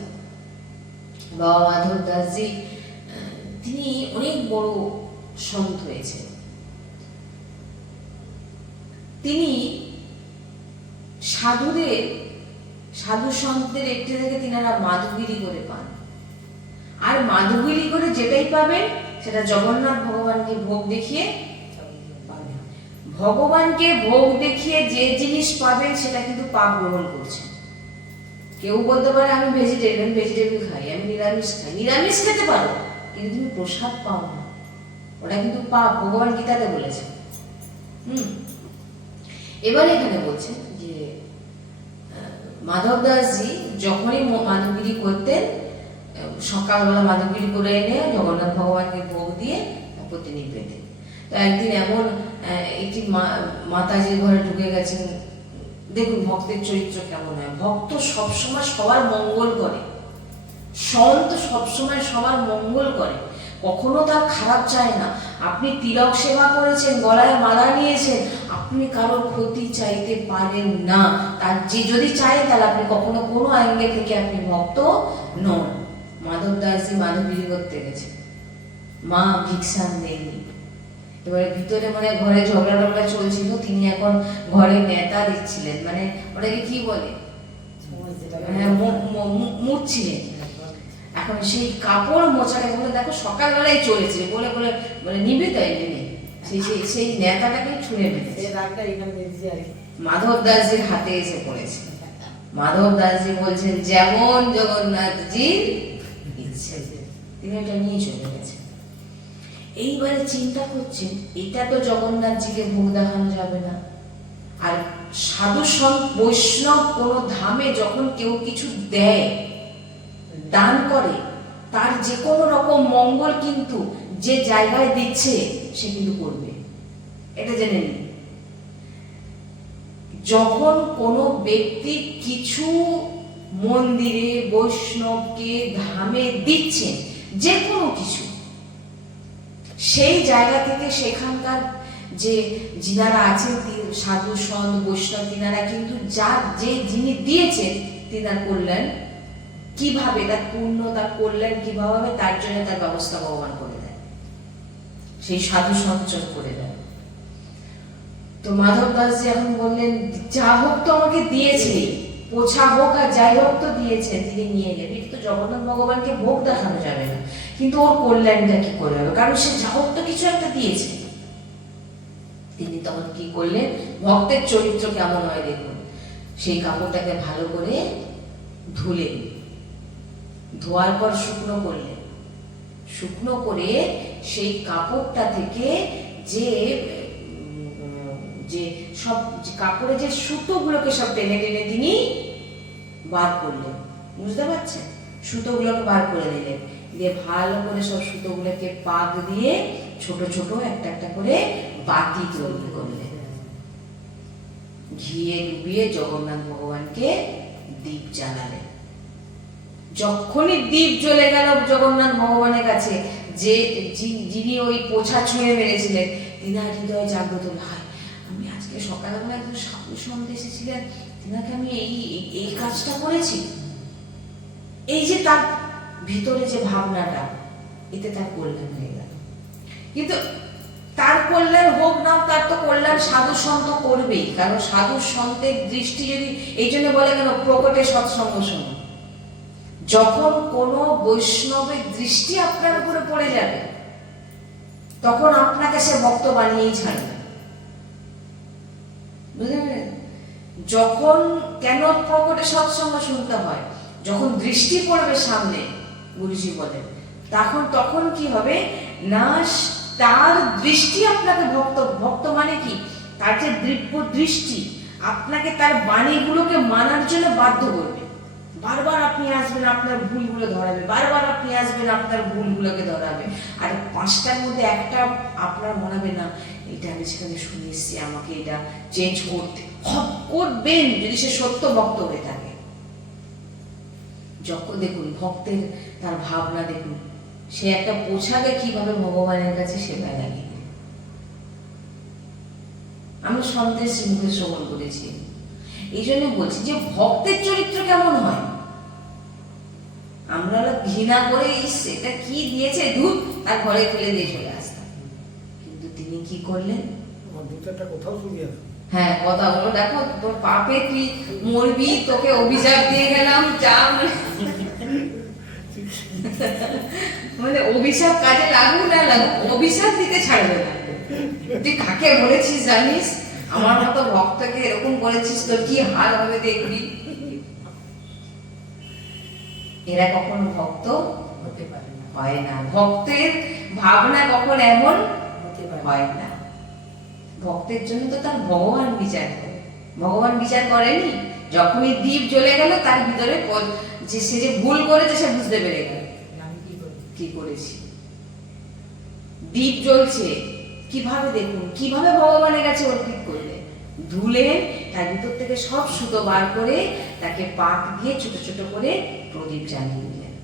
বাবা মাধব দাসজি, তিনি অনেক বড় সন্ত হয়েছেন। তিনি সাধু সন্তের একটি থেকে তিনারা মাধুগিরি করে পান। আর মাধুগিরি করে যেটাই পাবেন সেটা জগন্নাথ ভগবানকে ভোগ দেখিয়ে পাবেন। ভগবানকে ভোগ দেখিয়ে যে জিনিস পাবেন সেটা কিন্তু পাপ গ্রহণ করছেন। কেউ বলতে পারে আমি ভেজিটেবল খাই, আমি নিরামিষ খাই। নিরামিষ খেতে পারো, কিন্তু তুমি প্রসাদ পাও না, ওটা কিন্তু পাপ। ভগবান গীতাতে বলেছে। এবার এখানে বলছেন যে মাধব দাসজি যখনই মাধবগিরি করতেন, সকালবেলা মাধবগিরি করে এনে জগন্নাথ ভগবানকে ভোগ দিয়ে তারপর তিনি পেতেন। তো একদিন এমন একটি মাতাজির ঘরে ঢুকে গেছেন। দেখুন ভক্তের চরিত্র কেমন হয়। ভক্ত সবসময় সবার মঙ্গল করে, সন্ত সবসময় সবার মঙ্গল করে, কখনো তার খারাপ চায় না। আপনি তিলক সেবা করেছেন, গলায় মালা নিয়েছেন, আপনি কারোর ক্ষতি চাইতে পারেন না। তার যে যদি চায় তাহলে আপনি কখনো কোনো অ্যাঙ্গেল থেকে আপনি ভক্ত নন। মাধব দাসজি মাধবগিরি করতে গেছে, মা ভিক্ষান দেননি। এবারে ভিতরে মানে ঘরে ঝগড়া টগড়া চলছিল, তিনি এখন ঘরে নেতা দিচ্ছিলেন, মানে ওটাকে কি বলে, মুড়ছিলেন। এখন সেই কাপড় মোছাকে বলে দেখো সকালবেলায় চলেছে বলে বলে মানে নিবে তাই নেই, সেই নেতাটাকে ছুঁড়ে মেরেছে। মাধব দাসজির হাতে এসে পড়েছে। মাধব দাসজি বলছেন যেমন জগন্নাথজির ইচ্ছে, তিনি এটা নিয়ে চলে গেছেন। এইবারে চিন্তা করছেন এটা তো জগন্নাথজিকে ভোগ দেখানো যাবে না। আর সাধু সন্ত বৈষ্ণব কোন ধামে যখন কেউ কিছু দেয়, দান করে, তার যে কোনো রকম মঙ্গল কিন্তু যে জায়গায় দিচ্ছে সে কিন্তু করবে, এটা জেনে নিন। যখন কোনো ব্যক্তি কিছু মন্দিরে বৈষ্ণবকে ধামে দিচ্ছেন, যে কোনো কিছু, সেই জায়গা থেকে সেখানকার যে যিনারা আছেন সাধু সন্ত বৈষ্ণব, তিনারা কিন্তু যিনি দিয়েছেন তিনার কল্যাণ কিভাবে, তার পূর্ণ তার কল্যাণ কিভাবে হবে তার জন্য তার ব্যবস্থা ভগবান করে দেয়, সেই সাধু সঞ্চয় করে দেয়। তো মাধব দাসজি এখন বললেন যা হোক তো আমাকে দিয়েছে, পোছা হোক আর যাই হোক তো দিয়েছেন, তিনি নিয়ে গেলেন। তো জগন্নাথ ভগবানকে ভোগ দেখানো যাবে না, কিন্তু ওর কল্যাণটা কি করে হবে, কারণ সে যা হোক তো কিছু একটা দিয়েছে। তিনি তখন কি করলেন, ভক্তের চরিত্র কেমন হয় দেখুন, সেই কাপড়টাকে ভালো করে ধুলেন, ধোয়ার পর শুকনো করলেন, শুকনো করে সেই কাপড়টা থেকে যে সব কাপড়ে যে সুতোগুলোকে সব টেনে টেনে তিনি বার করলেন, বুঝতে পারছেন, সুতোগুলোকে বার করে নিলেন, দিয়ে ভালো করে সব সুতোগুলোকে পাক দিয়ে ছোট ছোট একটা একটা করে বাতি তৈরি করলেন, ঘিয়ে ডুবিয়ে জগন্নাথ ভগবানকে দীপ জ্বালালেন। যখনই দীপ জ্বলে গেল জগন্নাথ ভগবানের কাছে, যিনি ওই পোছা ছুঁয়ে মেরেছিলেন, তিনার হৃদয়ে জাগ্রত হয়, আমি আজকে সকালবেলা একজন সাধু সন্ত এসেছিলেন, তিনাকে আমি এই কাজটা করেছি। এই যে তার ভিতরে যে ভাবনাটা, এতে তার কল্যাণ হয়ে গেল। কিন্তু তার কল্যাণ হোক না, তার তো কল্যাণ সাধু সন্ত করবেই, কারণ সাধু সন্তের দৃষ্টি যদি, এই জন্য বলে কেন প্রকটে সৎসঙ্গ শোনো, যখন কোনো বৈষ্ণবের দৃষ্টি আপনার উপরে পড়ে যাবে তখন আপনাকে সে ভক্ত বানিয়েই ছাড়বে, বুঝলেন? যখন কেন প্রকটে সৎসঙ্গ শুনতে হয়, যখন দৃষ্টি পড়বে সামনে, গুরুজি বলেন, তখন কি হবে না, তার দৃষ্টি আপনাকে ভক্ত মানে কি, তার যে দিব্য দৃষ্টি আপনাকে তার বাণীগুলোকে মানার জন্য বাধ্য করবে। বারবার আপনি আসবেন, আপনার ভুলগুলো ধরাবে, বারবার আপনি আসবেন, আপনার ভুলগুলোকে ধরাবে, আর পাঁচটার মধ্যে একটা আপনার মনে হবে না এটা আমি সেখানে শুনে এসেছি, আমাকে এটা চেঞ্জ করবেন, যদি সে সত্য ভক্ত হয়ে থাকে। যখন দেখুন ভক্তের তার ভাবনা দেখুন, সে একটা পোছাকে কিভাবে ভগবানের কাছে সেবায় লাগিয়ে, আমি সন্তের মুখে শ্রবণ করেছি। এই জন্য বলছি যে ভক্তের চরিত্র কেমন হয়, আমরা ঘৃণা করে সেটা কি দিয়েছে দুধ, তার ঘরে ফেলে দিয়ে চলে আসতাম, কিন্তু তিনি কি করলেন, হ্যাঁ কথা বলো, দেখো তোর পাপে তুই মরবি, তোকে অভিশাপ দিয়ে গেলাম, যা মানে অভিশাপ কাজে লাগুক না লাগুক, অভিশাপ দিতে ছাড়বে না। তুই কাকে বলেছিস জানিস, আমার মতো ভক্তকে এরকম বলেছিস, তোর কি হাল হবে দেখবি। এরা কখনো ভক্ত হতে পারে না, হয় না, ভক্তের ভাবনা কখন এমন হতে পারে হয় না। ভক্তের জন্য তো তার ভগবান বিচার করে, ভগবান বিচার করেনি, যখনই দীপ জ্বলে গেল তার ভিতরে যে সে যে ভুল করেছে সে বুঝতে পেরে গেল আমি কি করেছি। দীপ জ্বলছে কিভাবে দেখুন, কিভাবে ভগবানের কাছে অর্পিত করলে, ধুলেন, তার ভিতর থেকে সব সুতো বার করে তাকে পাক দিয়ে ছোট ছোট করে প্রদীপ জ্বালিয়ে দিলেন।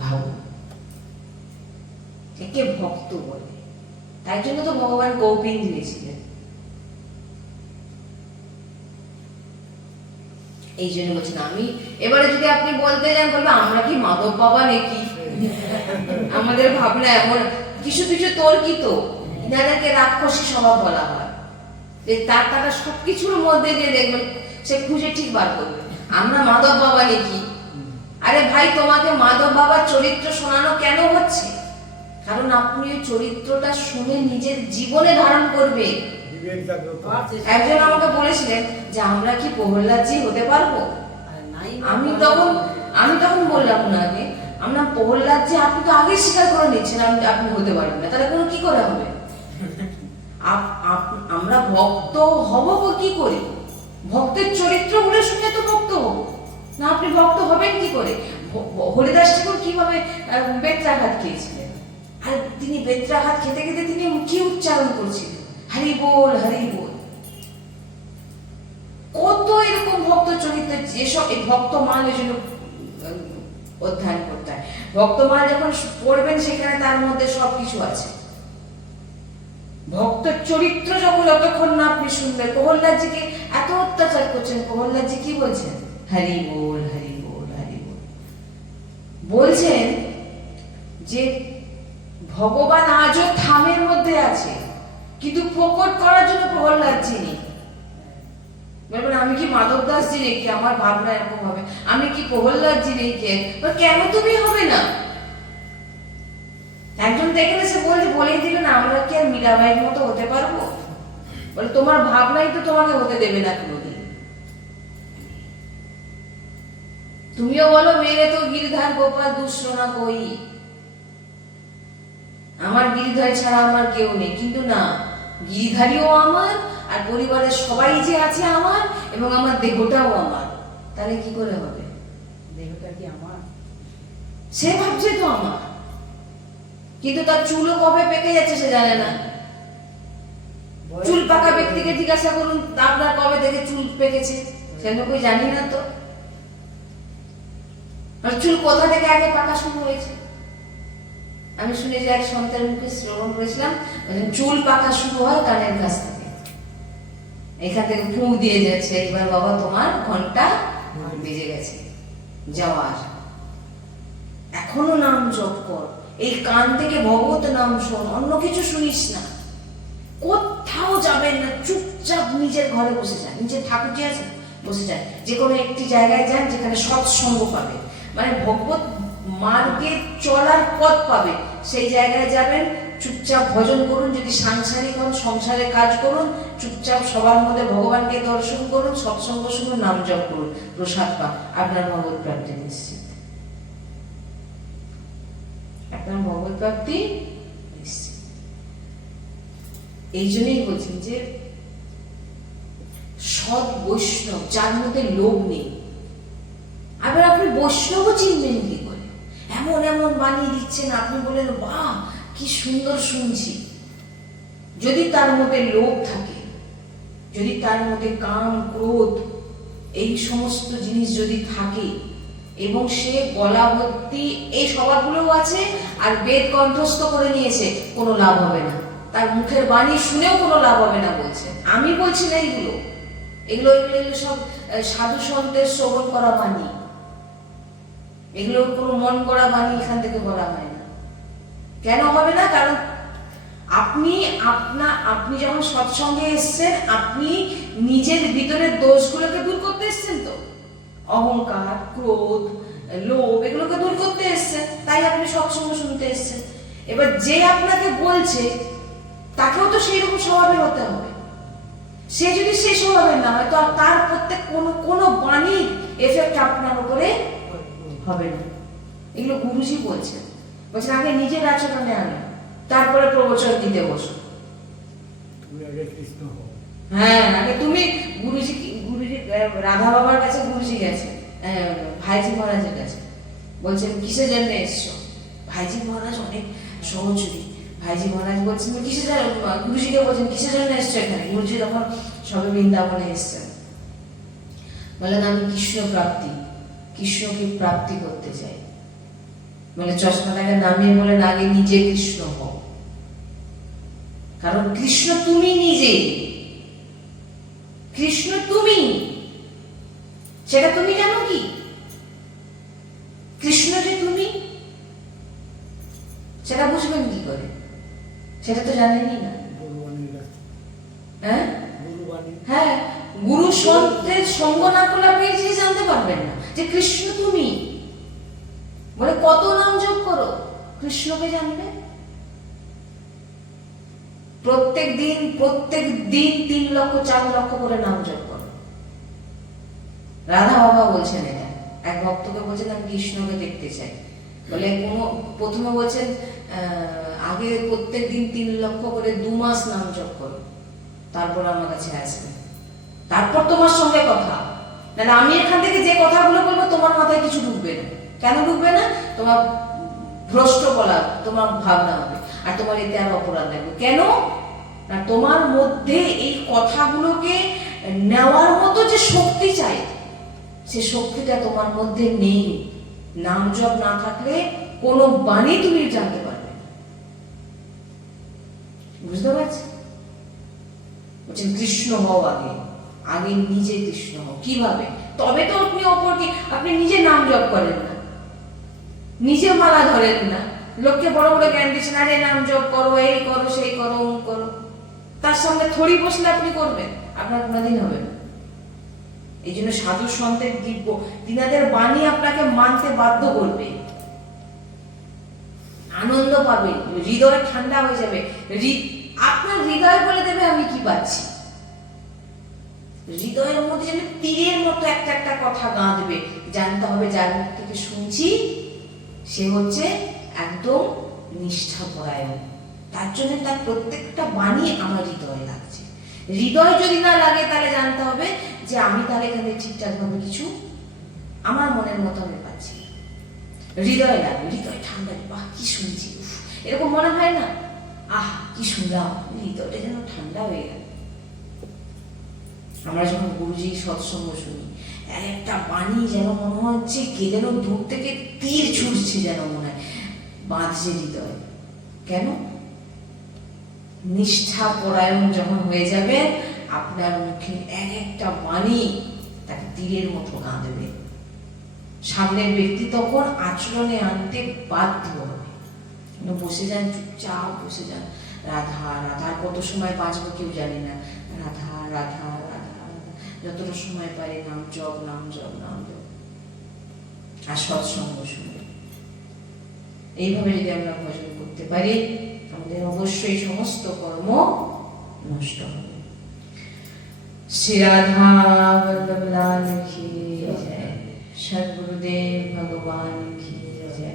ভাবুন, একে ভক্ত বলে। তাই জন্য তো ভগবান কৌপিন দিয়েছিলেন। এই জন্য বলছেন, আমি এবারে যদি আপনি বলতে যান, বলবে আমরা কি মাধব বাবা নাকি, আমাদের ভাবনা এমন কিছু কিছু তর্কিত, ইনাদেরকে রাক্ষসী স্বভাব বলা হয়, যে তারা সবকিছুর মধ্যে দিয়ে দেখবেন সে খুঁজে ঠিক বার করবে আমরা মাধব বাবা নাকি। আরে ভাই, তোমাকে মাধব বাবার চরিত্র শোনানো কেন হচ্ছে, কারণ আপনি ওই চরিত্রটা শুনে নিজের জীবনে ধারণ করবে। একজন আমাকে বলেছিলেন যে আমরা কি প্রহ্লাদজি হতে পারবো, আমি তখন বললাম ওনাকে, আমরা প্রহ্লাদজি, আপনি তো আগে স্বীকার করে নিচ্ছেন আপনি হতে পারবেন না, তাহলে কোনো কি করে হবে, আমরা ভক্ত হব কি করে, ভক্তের চরিত্রগুলো শুনে তো ভক্ত হব না, আপনি ভক্ত হবেন কি করে। হরিদাস ঠাকুর কিভাবে বেত্রাঘাত খেয়েছিলেন, আর তিনি বেত্রাঘাত খেতে খেতে তিনি কি উচ্চারণ করছিলেন, হরি বল হরি বল। কত এরকম ভক্ত চরিত্র, যেসব এই ভক্তমালের জন্য অধ্যয়ন করতে হয়। ভক্তমাল যখন পড়বেন সেখানে তার মধ্যে সবকিছু আছে। ভক্তের চরিত্র যখন যতক্ষণ না আপনি শুনবেন, প্রহ্লাদজিকে এত অত্যাচার করছেন, প্রহ্লাদজি কি বলছেন? হরি বল, হরি বল, হরি বল। বলছেন যে ভগবান আজও থামের মধ্যে আছে, কিন্তু প্রকট করার জন্য প্রহ্লাদজি নেই। বলবেন আমি কি মাধব দাসজি নেই কি? আমার ভাবনা এরকম হবে, আমি কি প্রহ্লাদজি নেই কে? কেন তুমি হবে না? একজন দেখলে সে বলেই দিল না, আমরা কি আর মীরাবাইয়ের মতো হতে পারবো? বলে তোমার ভাবনাই তো তোমাকে হতে দেবে না কোনোদিন। তুমিও বলো মেরে তো গিরধার গোপাল দুঃশোনা কই, আমার গিরিধারী ছাড়া আমার কেউ নেই। কিন্তু না, গিরিধারীও আমার, আর পরিবারের সবাই যে আছে আমার, এবং আমার দেহটাও আমার। তাহলে কি করে হবে? দেহটা কি আমার? সে ভাবছে তো আমার, কিন্তু তার চুলও কবে পেকে যাচ্ছে সে জানে না। চুল পাকা ব্যক্তিকে জিজ্ঞাসা করুন আপনার কবে থেকে চুল পেকেছে, সেটা কই জানি না তো। আর চুল কোথা থেকে আগে পাকা শুরু হয়েছে? আমি শুনেছি এক সন্তের মুখে শ্রবণ করেছিলাম, চুল পাকা শুরু হয় কানের কাছ থেকে, এখান থেকে ফুঁক দিয়ে যাচ্ছে, এবার বাবা তোমার ঘন্টা বেজে গেছে যাওয়ার, এখনো নাম জপ কর, এই কান থেকে ভগবত নাম শোন, অন্য কিছু শুনিস না, কোথাও যাবেন না, চুপচাপ নিজের ঘরে বসে যান, নিজের ঠাকুর যে আছে বসে যান, যে কোনো একটি জায়গায় যান যেখানে সৎসঙ্গ পাবে, মানে ভগবত মার্গে চলার পথ পাবে, সেই জায়গায় যাবেন, চুপচাপ ভজন করুন, যদি সাংসারিক হন সংসারে কাজ করুন, চুপচাপ সবার মধ্যে ভগবানকে দর্শন করুন, সৎসঙ্গ শুনুন, নাম জপ করুন, প্রসাদ পান, আপনার ভগবত প্রাপ্তি নিশ্চিত, আপনার ভগবত প্রাপ্তি নিশ্চিত। এই জন্যই বলছেন যে সৎ বৈষ্ণব যার মধ্যে লোভ নেই। আবার আপনি বৈষ্ণব চিনবেন কি করে? এমন এমন বানিয়ে দিচ্ছেন, আপনি বলেন বাহ কি সুন্দর শুনছি, যদি তার মধ্যে লোভ থাকে, যদি তার মধ্যে কাম ক্রোধ এই সমস্ত জিনিস যদি থাকে, এবং সে গলা ভর্তি এই স্বভাবগুলোও আছে, আর বেদ কণ্ঠস্থ করে নিয়েছে, কোনো লাভ হবে না, তার মুখের বাণী শুনেও কোনো লাভ হবে না বলছেন। আমি বলছি না এগুলো, এগুলো এগুলো এগুলো সব সাধু সন্তের শ্রবণ করা বাণী, এগুলোর কোনো মন করা বাণী এখান থেকে বলা হয় না। কেন হবে না? কারণ আপনি যখন সৎসঙ্গে এসছেন, আপনি নিজের ভিতরের দোষগুলোকে দূর করতে এসছেন, তো অহংকার ক্রোধ লোভ এগুলোকে দূর করতে এসছেন, তাই আপনি সৎসঙ্গ শুনতে এসছেন। এবার যে আপনাকে বলছে তাকেও তো সেই রকম স্বভাবের হতে হবে, সে যদি সেই স্বভাবের না হয়, তো তার প্রত্যেক কোনো বাণীর এফেক্ট আপনার উপরে হবে না। এগুলো গুরুজি বলছেন আগে নিজের আচরণে আনো, তারপরে প্রবচন দিতে বসো। হ্যাঁ, আগে তুমি গুরুজি রাধা বাবার কাছে গুরুজি গেছে, ভাইজি মহারাজের কাছে, বলছেন কিসের জন্য এসছো? ভাইজি মহারাজ অনেক সহযোগী, ভাইজি মহারাজ বলছেন কিসের জন্য, গুরুজিকে বলছেন কিসের জন্য এসছো এখানে? গুরুজি তখন সবে বৃন্দাবনে এসছেন, বলেন আমি কৃষ্ণকে প্রাপ্তি করতে চাই। মানে চশমাটাকে নামিয়ে বলেন আগে নিজে কৃষ্ণ হও, কারণ কৃষ্ণ তুমি নিজে, কৃষ্ণ তুমি, সেটা তুমি জানো কি? কৃষ্ণ যে তুমি, সেটা বুঝবেন কি করে? সেটা তো জানেনই না। হ্যাঁ, গুরু সন্তের সঙ্গ না করলে আপনি এই জিনিস জানতে পারবেন না যে কৃষ্ণ তুমি। বলে কত নাম জপ করো, কৃষ্ণকে জানবে। প্রত্যেক দিন 3 লক্ষ 4 লক্ষ করে নাম জপ করো। রাধা বাবা বলছেন এটা, এক ভক্তকে বলছেন আমি কৃষ্ণকে দেখতে চাই, বলে প্রথমে বলছেন আগে প্রত্যেক দিন 3 লক্ষ করে 2 মাস নাম জপ করো, তারপর আমার কাছে আসবে, তারপর তোমার সঙ্গে কথা। না আমি এখান থেকে যে কথাগুলো বলবো তোমার মাথায় কিছু ঢুকবে না। কেন ঢুকবে না? তোমার ভ্রষ্ট বলা তোমার ভাবনা হবে, আর তোমার এতে আর অপরাধ লাগবে। কেন না, তোমার মধ্যে এই কথাগুলোকে নেওয়ার মতো যে শক্তি চাই, সে শক্তিটা তোমার মধ্যে নেই। নাম জপ না থাকলে কোনো বাণী তুমি জানতে পারবে না। বুঝতে পারছি? বলছেন কৃষ্ণ হও আগে, আগে নিজে কৃষ্ণ হও। কিভাবে? তবে তো আপনি অপরকে, আপনি নিজে নাম জপ করেন না, নিজে মালা ধরেন না, লোককে বড় বড় জ্ঞান দিচ্ছেন, আরে নাম জপ করো, এই করো, সেই করো, অমুক করো, তার সঙ্গে থড়ি বসলে আপনি করবেন? আপনার কোনোদিন হবে না। এই জন্য সাধু সন্তের দিব্য তিনাদের বাণী আপনাকে মানতে বাধ্য করবে, আনন্দ পাবেন, হৃদয় ঠান্ডা হয়ে যাবে, আপনার হৃদয় বলে দেবে আমি কি পাচ্ছি। হৃদয়ের মধ্যে যেন তীরের মতো একটা একটা কথা গাঁথবে, জানতে হবে যার মুখ থেকে শুনছি সে হচ্ছে একদম নিষ্ঠাপরায়ণ, তার জন্য তার প্রত্যেকটা বাণী আমার হৃদয়ে লাগছে। হৃদয় যদি না লাগে তাহলে জানতে হবে যে আমি তাহলে এখানে ঠিকঠাক ভাবে কিছু আমার মনের মতো আমি পাচ্ছি। হৃদয় লাগবে, হৃদয় ঠান্ডা, বাহ কি শুনছি, এরকম মনে হয় না? আহ কি শুনলাম, হৃদয়টা যেন ঠান্ডা হয়ে গেল। আমরা যখন গুরুজি সৎসঙ্গ শুনি, একটা বাণী যেন মনে হচ্ছে কে যেন দূর থেকে তীর ছুটছে, যেন মনে হয় বাঁধছে হৃদয়। কেন? নিষ্ঠা পরায়ণ যখন হয়ে যাবে, আপনার মুখে এক একটা বাণী তাকে তীরের মতো গাঁথবে। সামনের ব্যক্তি তখন আচরণে আনতে বাধ্য হবে। বসে যান, চুপচাপ বসে যান, রাধা রাধা, কত সময় বাঁচবো কেউ জানি না, রাধা রাধা রাধা, যতটা সময় পারে নাম জপ, নাম জপ, নাম জপ, আর সৎসঙ্গ শুনবে। এইভাবে যদি আমরা ভজন করতে পারি, আমাদের অবশ্যই সমস্ত কর্ম নষ্ট হবে। শ্রী রাধা বল্লভ লাল কি জয়, सद्गुरुदेव भगवान की जय,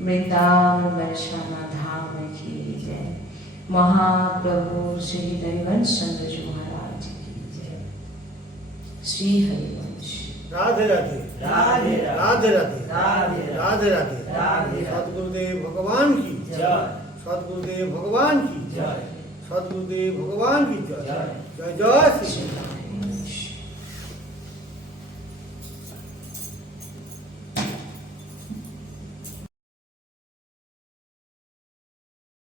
वृंदावन बरसाना धाम की जय, महाप्रभु श्री हरिवंश जी महाराज की जय। श्री हरिवंश। राधे राधे राधे राधे राधे राधे राधे राधे राधे सद्गुरुदेव भगवान की जय, सद्गुरुदेव भगवान की जय, सद्गुरुदेव भगवान की जय। जय। जय जय श्री